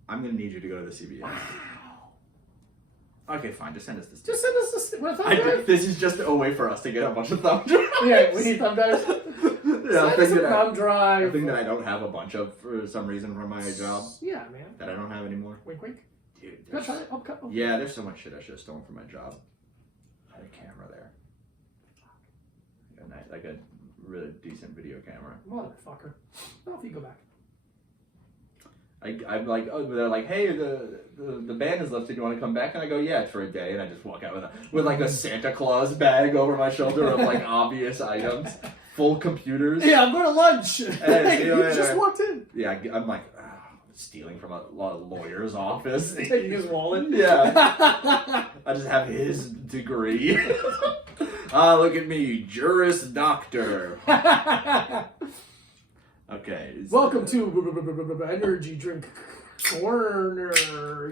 I'm gonna need you to go to the CVS. Wow. Okay, fine. Just send us this. Just send us the stick. What a thumb drive? This is just a way for us to get a bunch of thumb drives. Yeah, we need thumb drives. Yeah, I Send us think a that thumb drive. I think that I don't have a bunch of for some reason from my job Yeah, man. that I don't have anymore. Wink, wink. Dude, Go try it. I'll cut. yeah, there's so much shit I should have stolen from my job. I had a camera there, like a really decent video camera. Motherfucker. Well, if you go back. I'm like, oh, they're like, hey, the band is lifted. You want to come back? And I go, yeah, it's for a day. And I just walk out with like a Santa Claus bag over my shoulder of like obvious items, full computers. Yeah, I'm going to lunch. Hey, see you You later. just walked in. Yeah, I'm like stealing from a lawyer's office. Taking his wallet. Yeah, I just have his degree. Look at me, Juris Doctor. Okay. Welcome to Energy Drink Corner,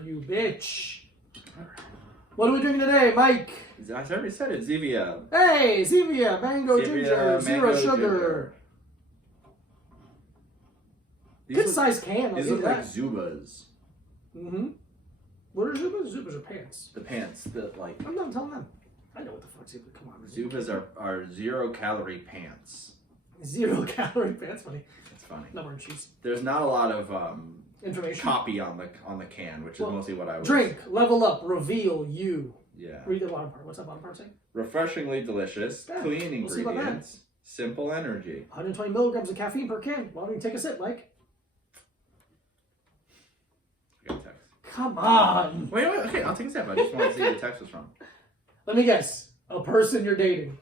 you bitch. What are we drinking today, Mike? I already said it, Zevia. Hey, Zevia, mango Zevia, ginger, zero mango sugar. ginger. Good size can. I'll These give look you like that. Zubas. Mm-hmm. What are Zubas? Zubas are pants. The pants that like I'm not telling them. I know what the fuck Zubas. Come on. Zubas are 0-calorie pants. 0 calorie pants. Funny. It's funny. Number and cheese. There's not a lot of Information. copy on the can, which is Well, mostly what I was. Drink, level up, reveal you. Yeah. Read the bottom part. What's that bottom part saying? Refreshingly delicious, Yeah, clean we'll see about that. ingredients, simple energy. 120 milligrams of caffeine per can. Why don't you take a sip, Mike? I got a text. Come on. Wait, okay, I'll take a sip. I just want to see who the text was from. Let me guess. A person you're dating.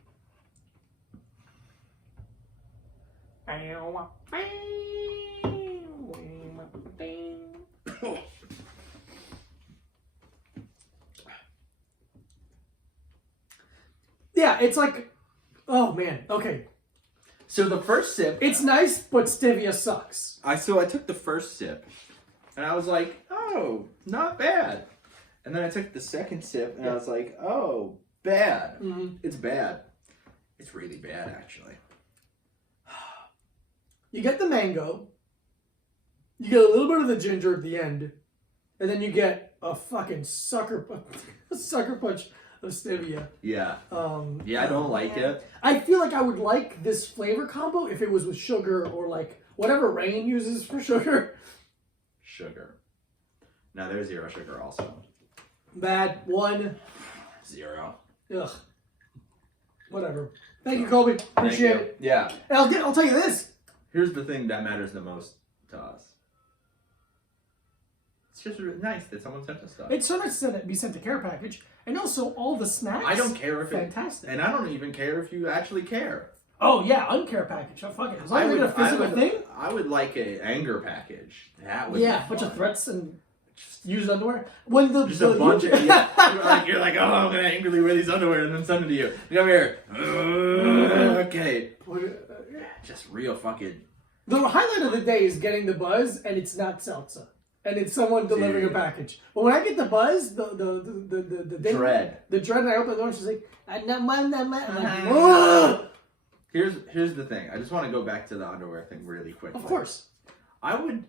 Yeah, it's like, oh man, okay. So the first sip, It's nice, but stevia sucks. I took the first sip, and I was like, oh, not bad. And then I took the second sip, and I was like, oh, bad. Mm-hmm. It's bad. It's really bad, actually. You get the mango, you get a little bit of the ginger at the end, and then you get a fucking sucker punch of stevia. Yeah. Yeah, I don't like it. I feel like I would like this flavor combo if it was with sugar or like whatever Rain uses for sugar. Sugar. Now there's 0 sugar also. Bad. 1. 0. Ugh. Whatever. Thank you, Colby. Appreciate Thank you. it. Yeah. And I'll tell you this. Here's the thing that matters the most to us. It's just nice that someone sent us stuff. It's so nice to be sent a care package, and also all the snacks. I don't care if fantastic. And I don't even care if you actually care. Oh yeah, uncare package. Oh, fuck it. As long as it's a physical thing. I would like an anger package. That would Yeah, be a bunch fun. of threats and used underwear. When the Just a bunch of you're like, oh, I'm gonna angrily wear these underwear and then send them to you. You come here. Okay. Just real fucking. The highlight of the day is getting the buzz, and it's not seltza, and it's someone delivering a package. But when I get the buzz, the day, Dread. the dread, and I open the door, and she's like, I'm like, whoa! Here's the thing. I just want to go back to the underwear thing really quickly. Of course. I would.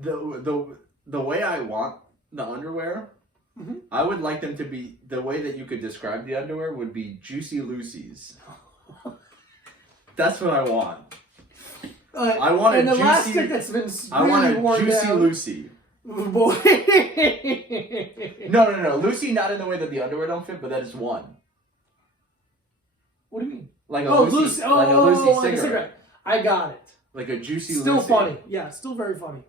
The way I want the underwear, I would like them to be the way that you could describe the underwear would be Juicy Lucy's. That's what I want. I want a an juicy. elastic that's been I want really a worn Juicy down. Lucy. Boy. No. Lucy, not in the way that the underwear don't fit, but that is one. What do you mean? Like a Oh, Lucy, Lucy. Oh, like a Lucy like a cigarette. cigarette. I got it. Like a Juicy Still Lucy. funny. Yeah, still very funny.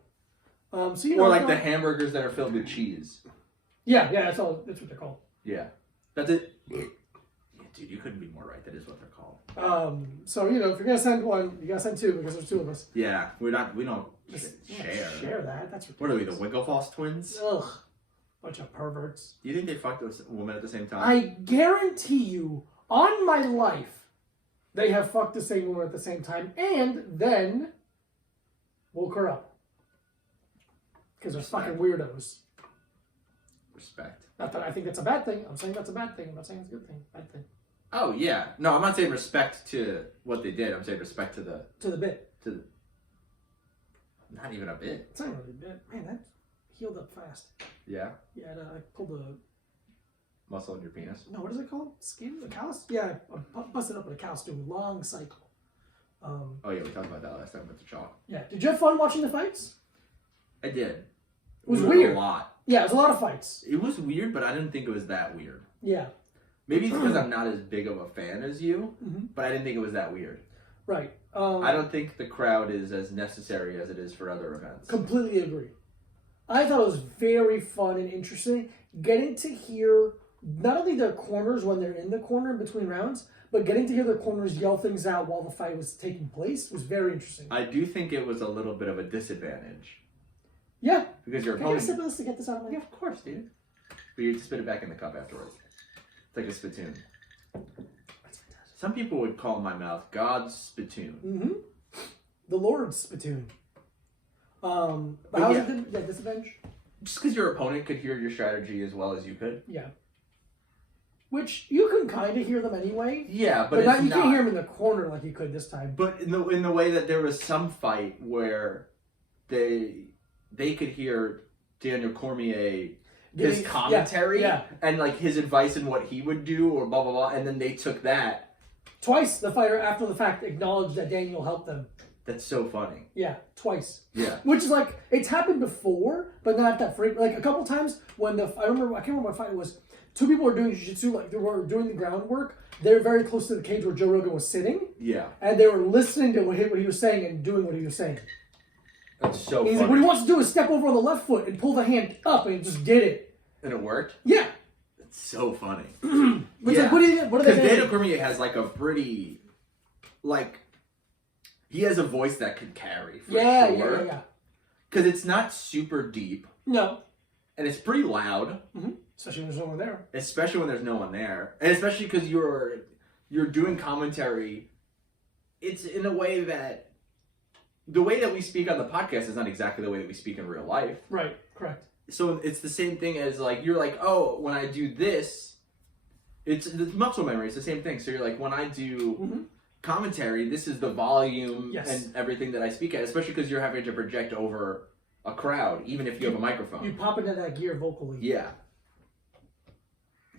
So you know, Or like the hamburgers that are filled with cheese. Yeah, that's all. That's what they're called. Yeah. That's it. Yeah, dude, you couldn't be more right. That is what they're called. So if you're gonna send one, you gotta send two because there's two of us. Yeah, we don't Just share. Share that. That's What are we, the ridiculous. Winklevoss twins? Ugh, bunch of perverts. Do you think they fucked a woman at the same time? I guarantee you, on my life, they have fucked the same woman at the same time, and then woke her up because they're fucking weirdos. Respect. Not that I think that's a bad thing. I'm saying that's a bad thing. I'm not saying it's a good thing. Bad thing. Oh yeah. No, I'm not saying respect to what they did. I'm saying respect to the bit. not even a bit. It's not really a bit. Man, that healed up fast. Yeah. Yeah, I pulled the. Muscle in your penis. No, what is it called? Skin? A callus? Yeah, I busted up with a callus doing long cycle. Oh yeah, we talked about that last time with the chalk. Yeah. Did you have fun watching the fights? I did. It was It weird. A lot. Yeah, it was a lot of fights. It was weird, but I didn't think it was that weird. Yeah. Maybe it's because I'm not as big of a fan as you, Mm-hmm. but I didn't think it was that weird. Right. I don't think the crowd is as necessary as it is for other events. Completely agree. I thought it was very fun and interesting getting to hear not only their corners when they're in the corner in between rounds, but getting to hear their corners yell things out while the fight was taking place was very interesting. I do think it was a little bit of a disadvantage. Yeah. Because your Can I get a opponent... sip of this to get this out of my... Yeah, of course, dude. But you have to spit it back in the cup afterwards. It's like a spittoon. Some people would call my mouth God's spittoon. Mm-hmm. The Lord's spittoon. But But how yeah. was it disadvantage? Just because your opponent could hear your strategy as well as you could. Yeah. Which you can kind of hear them anyway. Yeah, But it's you can't hear them in the corner like you could this time. But in the way that there was some fight where they could hear Daniel Cormier his commentary and like his advice and what he would do or blah blah blah, and then they took that. Twice the fighter after the fact acknowledged that Daniel helped them. That's so funny. Yeah, twice. Yeah. Which is like it's happened before, but not that frequent. Like a couple times when I can't remember what fight it was. Two people were doing jiu-jitsu, like they were doing the groundwork. They were very close to the cage where Joe Rogan was sitting. Yeah. And they were listening to what he was saying and doing what he was saying. That's so He's funny. like, what he wants to do is step over on the left foot and pull the hand up, and he just did it. And it worked? Yeah. It's so funny. But like, what are they Because doing? Daniel Cormier has like a pretty, like, he has a voice that can carry for sure. Yeah. Because it's not super deep. No. And it's pretty loud. Mm-hmm. Especially when there's no one there. Especially when there's no one there. And especially because you're doing commentary. It's in a way that the way that we speak on the podcast is not exactly the way that we speak in real life. Right, correct. So it's the same thing as like, you're like, oh, when I do this, it's muscle memory. It's the same thing. So you're like, when I do commentary, this is the volume and everything that I speak at, especially because you're having to project over a crowd, even if you have a microphone. You pop into that gear vocally. Yeah.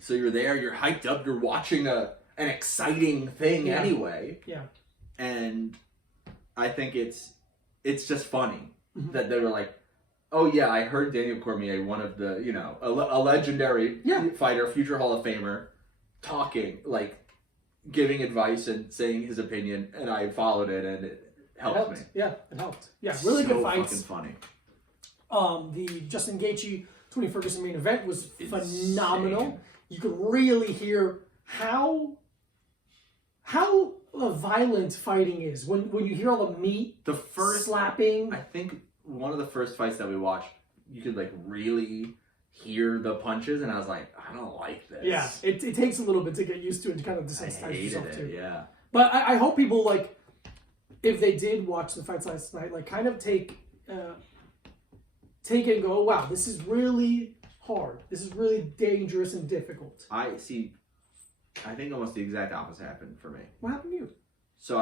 So you're there, you're hyped up, you're watching an exciting thing anyway. Yeah. And I think it's just funny that they were like, oh yeah, I heard Daniel Cormier, one of the, a legendary fighter, future Hall of Famer, talking, like, giving advice and saying his opinion, and I followed it, and it helped me. Yeah, it helped. Yeah, really good fights. Fucking funny. The Justin Gaethje Tony Ferguson main event was phenomenal. Insane. You could really hear how violent fighting is when you hear all the meat, The first slapping. I think one of the first fights that we watched, you could like really hear the punches, and I was like, I don't like this. Yeah, it takes a little bit to get used to it, to kind of I desensitize hated yourself it. to. Yeah. But I hope people, like, if they did watch the fights last night, like, kind of take it and go, oh, wow, this is really hard. This is really dangerous and difficult. I think almost the exact opposite happened for me. What happened to you? So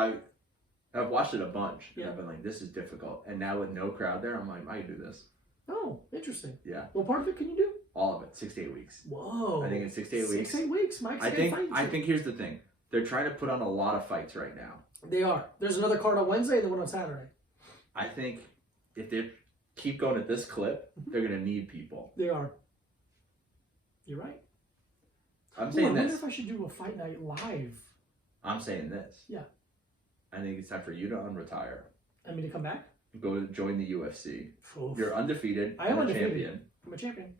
I've watched it a bunch, and Yeah. I've been like, this is difficult. And now with no crowd there, I'm like, I can do this. Oh, interesting. Yeah. What part of it can you do? All of it, 6 to 8 weeks. Whoa. I think it's 6 to 8 weeks. 6 to 8 weeks. Mike's getting fighting. I think here's the thing. They're trying to put on a lot of fights right now. They are. There's another card on Wednesday and then one on Saturday. I think if they keep going at this clip, they're going to need people. They are. You're right. I'm Ooh, I saying wonder this. if I should do a fight night live. I'm saying this. Yeah. I think it's time for you to unretire. I mean, to come back? Go join the UFC. Oof. You're undefeated. I am You're a undefeated. champion. I'm a champion.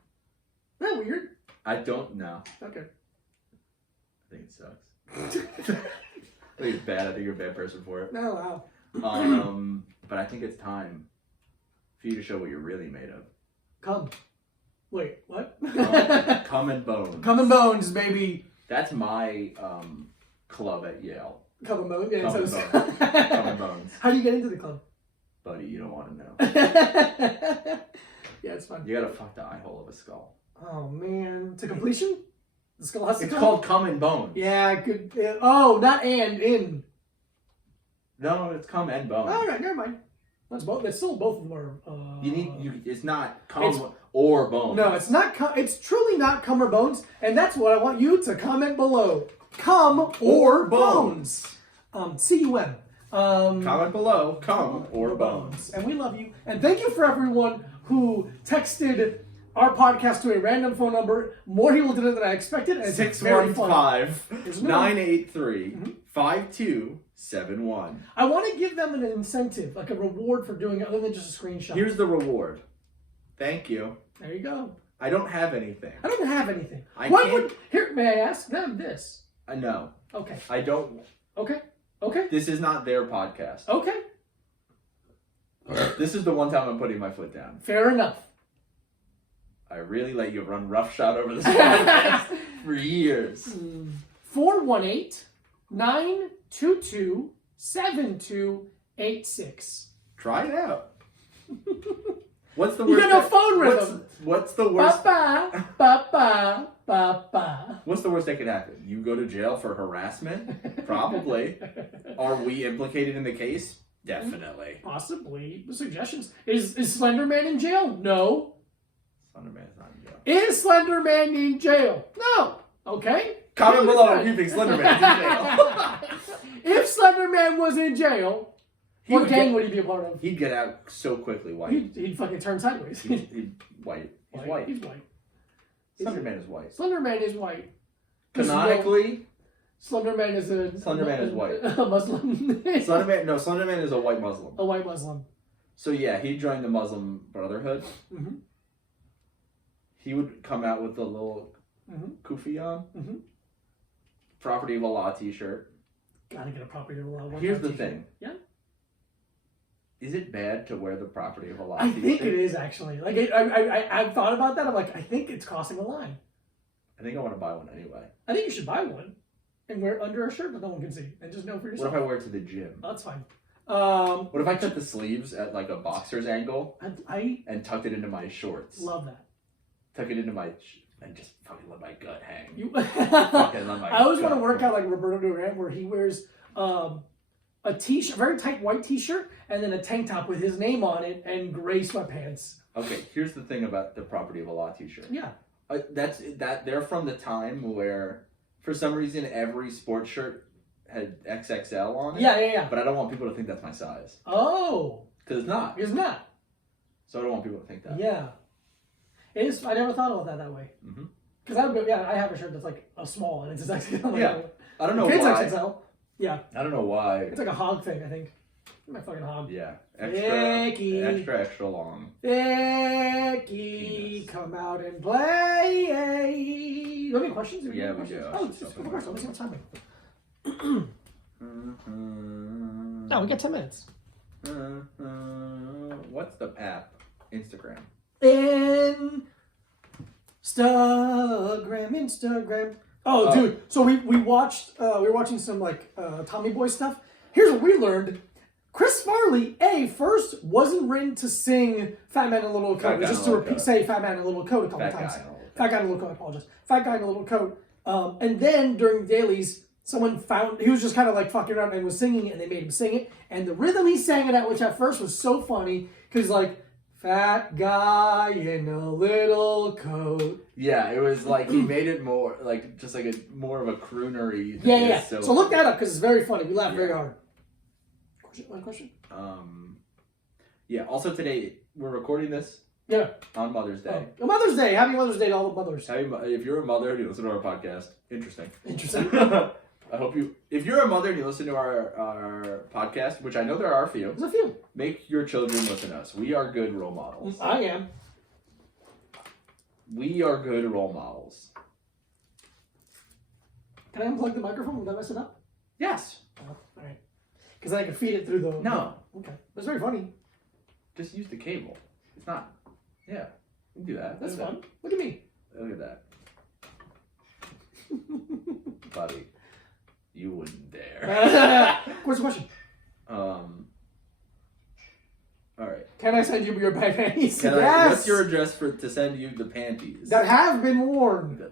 Isn't that weird? I don't know. Okay. I think it sucks. I think it's bad. I think you're a bad person for it. No, wow. But I think it's time for you to show what you're really made of. Come. Wait, what? Come and bones. Come and bones, baby. That's my club at Yale. Come and bones. Yeah, Come and so bones. Come and bones. How do you get into the club? Buddy, you don't want to know. Yeah, it's fun. You gotta fuck the eye hole of a skull. Oh, man. To completion? The skull has to It's come? called come and bones. Yeah, good. Oh, not and, in. No, it's come and bones. All right, never mind. That's both. It's still both of them are. It's not come It's- or bones. No, it's not. It's truly not cum or bones, and that's what I want you to comment below. Cum or bones. CUM. Comment below, come or bones. And we love you. And thank you for everyone who texted our podcast to a random phone number. More people did it than I expected. And it's very fun. 615-983-5271. I want to give them an incentive, like a reward for doing it, other than just a screenshot. Here's the reward. Thank you. There you go. I don't have anything. I don't have anything. I Here, may I ask them this? I know. Okay. I don't. Okay. Okay. This is not their podcast. Okay. This is the one time I'm putting my foot down. Fair enough. I really let you run roughshod over this podcast for years. 418-922-7286. Try it out. What's the You worst? got no phone rhythm. What's the worst? Ba-ba, ba-ba, ba-ba. What's the worst that could happen? You go to jail for harassment? Probably. Are we implicated in the case? Definitely. Possibly. Suggestions. Is Slender Man in jail? No. Slender Man's not in jail. Is Slender Man in jail? No. Okay. Comment Maybe below it's if you not. think Slender Man's in jail. If Slender Man was in jail, what gang would he be a part of? He'd get out so quickly. White. He'd fucking turn sideways. He'd white. He's white. He's white. Slender Man is white. Slender Man is white. Canonically, Slender Man is a... Slender Man is white. A Muslim. Slender Man is a white Muslim. A white Muslim. So yeah, he joined the Muslim Brotherhood. Mm-hmm. He would come out with a little kufi on. Mm-hmm. Property of Allah t-shirt. Gotta get a property of Allah. Here's the thing. Yeah. Is it bad to wear the Property of Allah I t-shirt? think it is actually. Like I've thought about that. I'm like, I think it's crossing the line. I think I want to buy one anyway. I think you should buy one and wear it under a shirt that no one can see, and just know for What yourself. if I wear it to the gym? Oh, that's fine. What if I cut the sleeves at like a boxer's angle I and tucked it into my shorts? love that. Tuck it into my and just fucking let my gut hang. You. Fucking let my I always want to gut work hang. out like Roberto Duran, where he wears a t-shirt, very tight white t-shirt, and then a tank top with his name on it and gray sweatpants. Okay, here's the thing about the Property of Allah t-shirt. Yeah. They're from the time where, for some reason, every sports shirt had XXL on it. Yeah. But I don't want people to think that's my size. Oh. Because it's not. It's not. So I don't want people to think that. Yeah. It is. I never thought about that way. Mm-hmm. Because I have a shirt that's like a small and it's XXL. Yeah. I don't know It's why. XXL. Yeah. I don't know why. It's like a hog thing, I think. My fucking hog. Yeah. Vicky. Extra long. Vicky, come out and play. Do you have any questions? Yeah, we do. Oh, just of course. Let me see what's happening. No, we got 10 minutes. What's the app? Instagram. Instagram. Oh, dude. So we watched. We were watching some like Tommy Boy stuff. Here's what we learned. Chris Farley, first wasn't written to sing Fat Man in a Little Coat. Just to say Fat Man in a Little Coat a couple times. Fat Guy in a Little Coat, I apologize. Fat Guy in a Little Coat. And then during dailies, someone found, he was just kind of like fucking around and was singing it, and they made him sing it. And the rhythm he sang it at, which at first was so funny, because like, fat guy in a little coat. Yeah, it was like he made it more like just like more of a croonery. Yeah. So look that up because it's very funny. We laughed very hard. One question? Yeah. Also today we're recording this. Yeah. On Mother's Day. Oh. Mother's Day. Happy Mother's Day to all the mothers. If you're a mother and you listen to our podcast, interesting. I hope if you're a mother and you listen to our podcast, which I know there are a few. There's a few. Make your children listen to us. We are good role models. I am. We are good role models. Can I unplug the microphone? Will that mess it up? Yes. Oh, all right. Because I can feed it through the... No. Okay. That's very funny. Just use the cable. It's not... Yeah. You can do that. That's fun. Look at me. Look at that. Buddy. You wouldn't dare. What's the question? All right. Can I send you your panties? Yes. What's your address to send you the panties? That have been worn.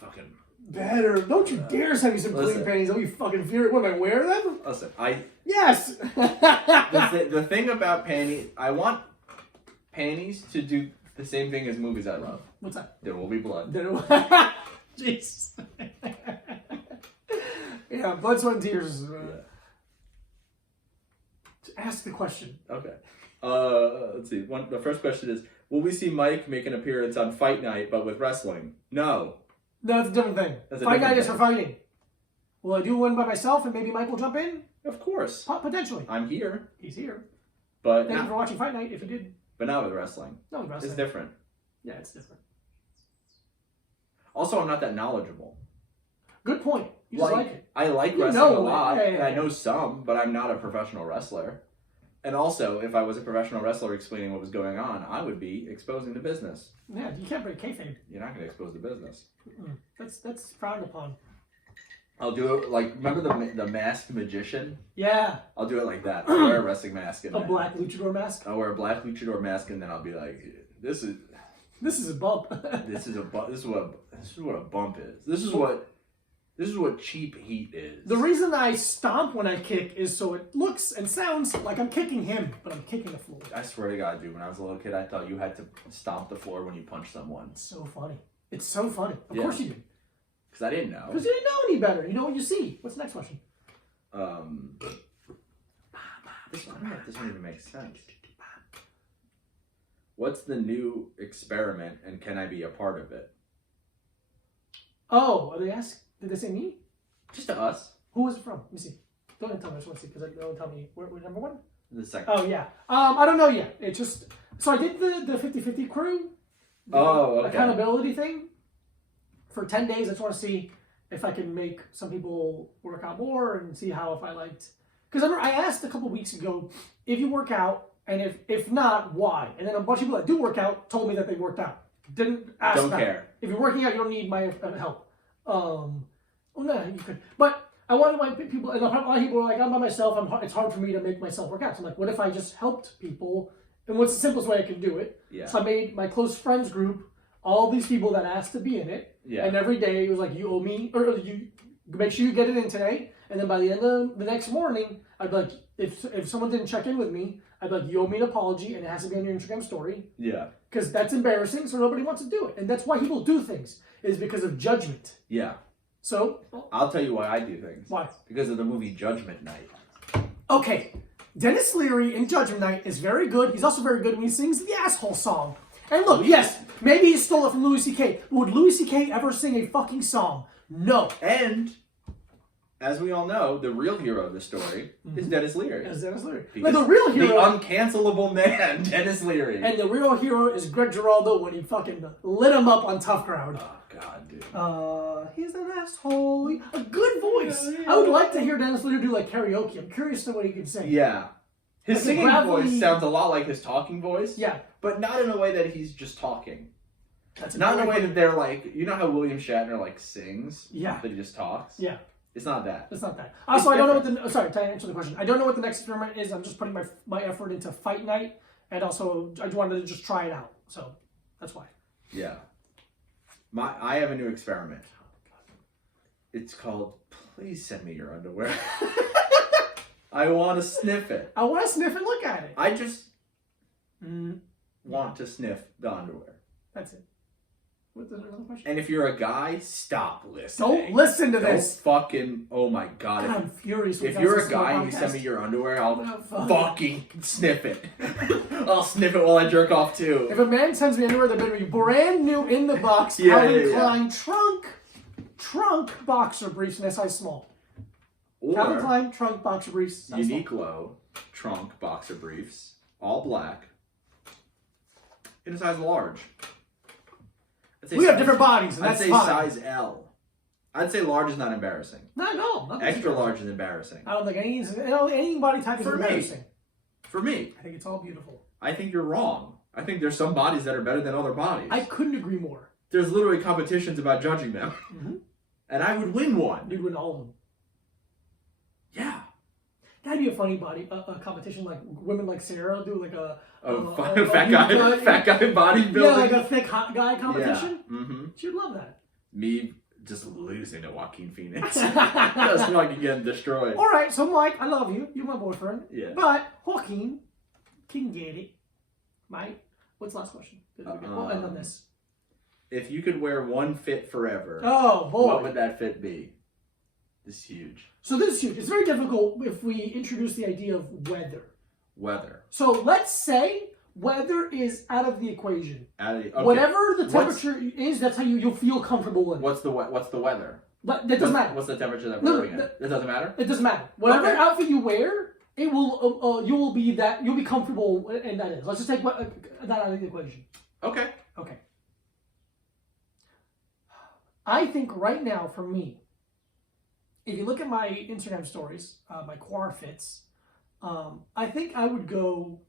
Fucking... Better. Don't you dare send me some clean panties. Don't you fucking fear it. What, am I wear them? Listen, Yes! the thing about panties, I want panties to do the same thing as movies I love. What's that? There Will Be Blood. Jeez. Yeah, blood, sweat, and tears. Ask the question. Okay. Let's see. The first question is, will we see Mike make an appearance on Fight Night, but with wrestling? No. No, it's a different thing. Fight Night is for fighting. Will I do one by myself and maybe Mike will jump in? Of course. Potentially. I'm here. He's here. But thank you for watching Fight Night, if you did. But not with wrestling. No, with wrestling. It's different. Yeah, it's different. Also, I'm not that knowledgeable. Good point. You just like it. I like wrestling a lot. Yeah. I know some, but I'm not a professional wrestler. And also, if I was a professional wrestler explaining what was going on, I would be exposing the business. Yeah, you can't break kayfabe. You're not going to expose the business. That's frowned upon. I'll do it like, remember the masked magician? Yeah. I'll do it like that. I'll wear a wrestling mask. And black luchador mask? I'll wear a black luchador mask and then I'll be like, this is a bump. This is what a bump is. This is what cheap heat is. The reason I stomp when I kick is so it looks and sounds like I'm kicking him, but I'm kicking the floor. I swear to God, dude, when I was a little kid, I thought you had to stomp the floor when you punch someone. It's so funny. It's so funny. Of course you did. Because I didn't know. Because you didn't know any better. You know what you see. What's the next question? I don't know if this one even makes sense. What's the new experiment and can I be a part of it? Oh, did they say me? Just to us. Who was it from? Let me see. Don't tell me. I just want to see because they'll tell me. We're number one? The second. Oh, yeah. I don't know yet. It just... So I did the 50-50 crew. Okay. Accountability thing. For 10 days, I just want to see if I can make some people work out more and see if I liked... Because I asked a couple weeks ago, if you work out, and if not, why? And then a bunch of people that do work out told me that they worked out. Didn't ask Don't that. care. If you're working out, you don't need my help. Well, no, you could. But I wanted my people, and a lot of people were like, I'm by myself, it's hard for me to make myself work out. So I'm like, what if I just helped people? And what's the simplest way I can do it? Yeah. So I made my close friends group, all these people that asked to be in it. Yeah. And every day it was like, you owe me, or you make sure you get it in today. And then by the end of the next morning, I'd be like, if someone didn't check in with me, I'd be like, you owe me an apology, and it has to be on your Instagram story. Yeah. Because that's embarrassing, so nobody wants to do it. And that's why people do things, is because of judgment. Yeah. So... I'll tell you why I do things. Why? Because of the movie Judgment Night. Okay. Dennis Leary in Judgment Night is very good. He's also very good when he sings the asshole song. And look, yes, maybe he stole it from Louis C.K. But would Louis C.K. ever sing a fucking song? No. And as we all know, the real hero of the story is Dennis Leary. As Dennis Leary. Because Like the real hero. The uncancelable man, Dennis Leary. And the real hero is Greg Giraldo when he fucking lit him up on Tough Crowd. Oh, God, dude. He's an asshole. A good voice. Yeah. I would like to hear Dennis Leary do like karaoke. I'm curious to what he can sing. Yeah. His Like a singing gravelly- voice sounds a lot like his talking voice. Yeah. But not in a way that he's just talking. That's Not in a great way point. that they're like, you know how William Shatner like sings? Yeah. That he just talks? Yeah. It's not that. It's not that. Also, I don't know what the... Sorry, to answer the question. I don't know what the next experiment is. I'm just putting my effort into Fight Night. And also, I wanted to just try it out. So, that's why. Yeah. I have a new experiment. It's called Please Send Me Your Underwear. I want to sniff it. I want to sniff and look at it. I just want to sniff the underwear. That's it. What's another question? And if you're a guy, stop listening. Don't listen to Don't this. fucking, oh my God. God, I'm furious. If you're a guy and you send me your underwear, I'll fucking sniff it. I'll sniff it while I jerk off too. If a man sends me underwear, they're going to be brand new in the box, Yeah, Calvin yeah. Klein trunk boxer briefs in a size small. Calvin Or Klein trunk boxer briefs. Size small. Uniqlo trunk boxer briefs, all black, in a size large. I'd say We have size- different bodies, and I'd that's say fine. size L. I'd say large is not embarrassing. No. Extra large is embarrassing. I don't think any body type is For me. embarrassing. For me, I think it's all beautiful. I think you're wrong. I think there's some bodies that are better than other bodies. I couldn't agree more. There's literally competitions about judging them. Mhm. And I would win one. You'd win all of them. Yeah. That'd be a funny body a competition like women like Sarah do like a Fat guy bodybuilding. Yeah, like a thick hot guy competition. Yeah. Mm-hmm. She'd love that. Me just losing to Joaquin Phoenix. Just fucking getting destroyed. All right, so Mike, I love you. You're my boyfriend. Yeah. But Joaquin can get it. Mike, what's the last question? We'll end on this. If you could wear one fit forever, Oh boy. what would that fit be? This is huge. So this is huge. It's very difficult if we introduce the idea of weather. Weather. So let's say weather is out of the equation. Okay. Whatever the temperature is, that's how you'll feel comfortable in. What's the weather? But that doesn't matter. What's the temperature that we're living in? It doesn't matter. It doesn't matter. Whatever Okay. outfit you wear, it will you'll be comfortable, and that is. Let's just take that out of the equation. Okay. Okay. I think right now for me, if you look at my Instagram stories, my Quar fits, I think I would go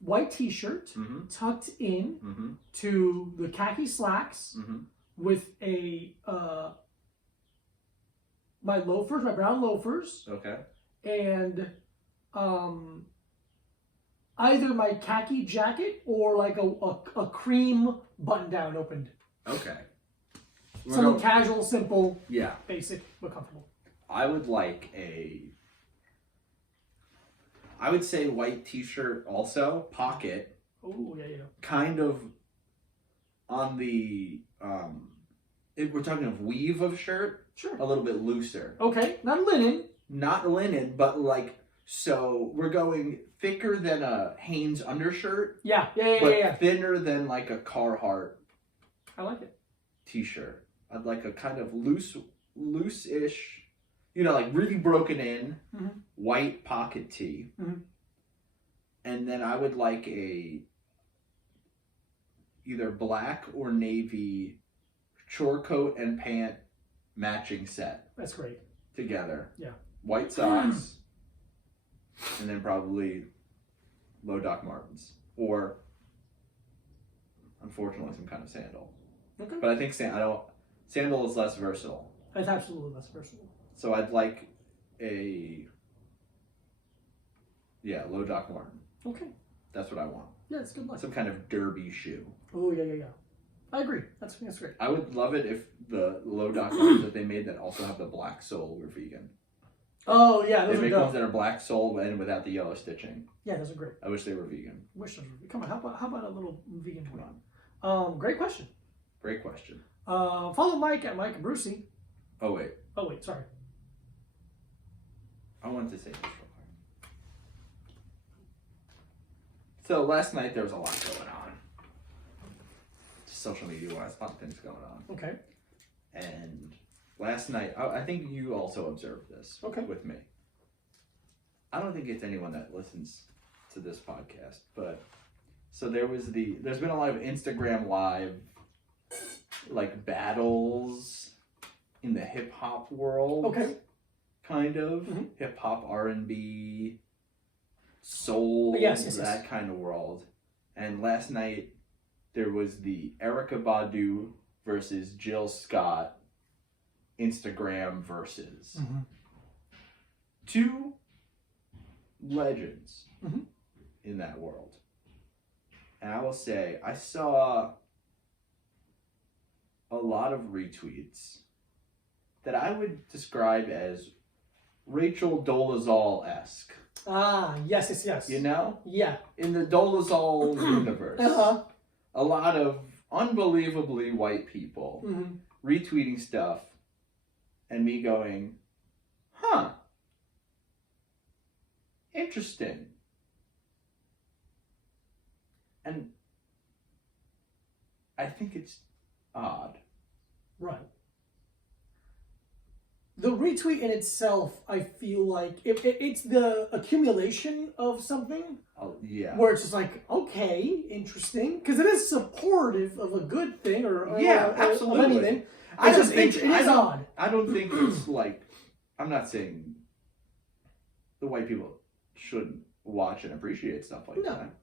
white T-shirt tucked in to the khaki slacks with a my loafers, my brown loafers. Okay. And either my khaki jacket or like a cream button down opened. Okay. Something casual, simple, Yeah. basic, but comfortable. I would say white T-shirt also, pocket, Oh, yeah. kind of on the if we're talking of weave of shirt, Sure. a little bit looser. Okay, not linen. Not linen, but like, so we're going thicker than a Hanes undershirt, Yeah. but thinner than like a Carhartt I like it. T-shirt. I'd like a kind of loose-ish, like really broken in, white pocket tee. And then I would like either black or navy chore coat and pant matching set That's great. together. Yeah. White socks, and then probably low Doc Martens, or unfortunately some kind of sandal. Okay. But I think sandal is less versatile. That's absolutely less versatile. So I'd like low Doc Marten. Okay. That's what I want. Yeah, it's good luck. Some kind of derby shoe. Oh, yeah. I agree. That's great. I would love it if the low Doc Martens that they made that also have the black sole were vegan. Oh, yeah, They those are make dope. ones that are black sole and without the yellow stitching. Yeah, those are great. I wish they were vegan. Come on, how about a little vegan twin? Great question. Great question. Follow Mike at Mike Brucey. Oh wait, Sorry. I wanted to say this real quick. So last night there was a lot going on. Just social media wise, a lot of things going on. Okay. And last night, I think you also observed this with me. I don't think it's anyone that listens to this podcast, but so there's been a lot of Instagram Live like battles in the hip hop world. Okay. Kind of hip hop, R&B, soul, that kind of world. And last night there was the Erykah Badu versus Jill Scott Instagram versus. Two legends in that world. And I will say, I saw a lot of retweets that I would describe as Rachel Dolezal-esque. Ah, yes. You know? Yeah. In the Dolezal universe. A lot of unbelievably white people retweeting stuff and me going, huh, interesting. And I think it's odd. Right. The retweet in itself, I feel like it's the accumulation of something. Oh, yeah. Where it's just like, okay, interesting, because it is supportive of a good thing or absolutely. of anything. It is odd. I don't think it's like, I'm not saying the white people shouldn't watch and appreciate stuff like that,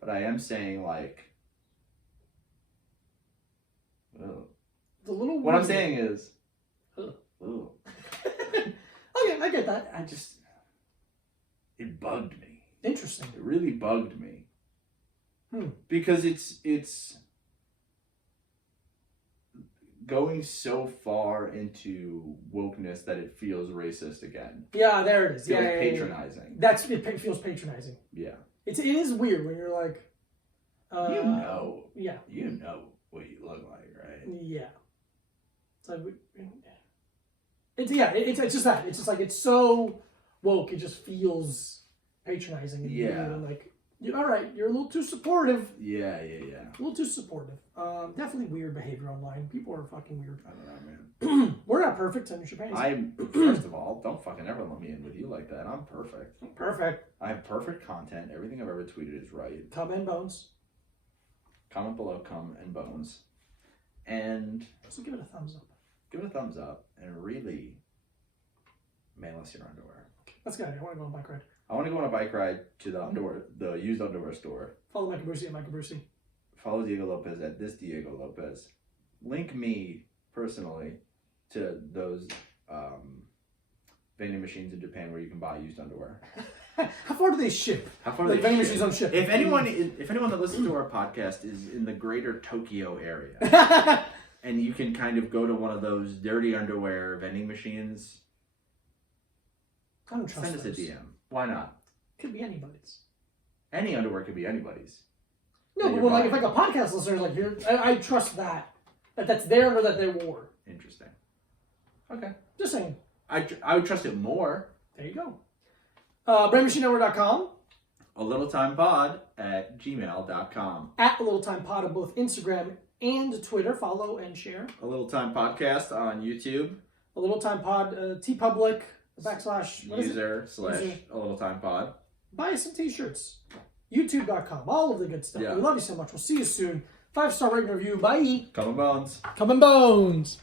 but I am saying like, the little. What I'm saying is, okay, I get that. It bugged me. Interesting. It really bugged me. Because it's going so far into wokeness that it feels racist again. Yeah, there it is. Yeah, patronizing. It feels patronizing. Yeah. It is weird when you're like, you know. Yeah. You know what you look like, right? Yeah. It's like, it's just that. It's just like, it's so woke, it just feels patronizing. And you're like, all right, you're a little too supportive. Yeah. A little too supportive. Definitely weird behavior online. People are fucking weird. I don't know, man. We're not perfect. Send us your panties. First of all, don't fucking ever let me in with you like that. I'm perfect. Perfect. I have perfect content. Everything I've ever tweeted is right. Cum and bones. Comment below, cum and bones. And so give it a thumbs up. Give it a thumbs up and really mail us your underwear. That's good. I want to go on a bike ride. I want to go on a bike ride to the used underwear store. Follow Micah Brucey at Micah Brucey. Follow Diego Lopez at this Diego Lopez. Link me personally to those vending machines in Japan where you can buy used underwear. How far do they ship? How far like vending machines don't ship. If anyone that listens to our podcast is in the greater Tokyo area, and you can kind of go to one of those dirty underwear vending machines, I don't trust send us a DM. Why not? Could be anybody's. Any underwear could be anybody's. No, but like if like a podcast listener is like, here, I trust that's there or that they wore. Interesting. Okay. Just saying. I would trust it more. There you go. BrainMachineNetwork.com. A Little Time Pod at gmail.com. At A Little Time Pod on both Instagram and Twitter. Follow and share. A Little Time Podcast on YouTube. A Little Time Pod, TeePublic, / user / A Little Time Pod. Buy us some t-shirts. YouTube.com. All of the good stuff. Yeah. We love you so much. We'll see you soon. 5-star rating review. Bye. Come and bones. Come and bones.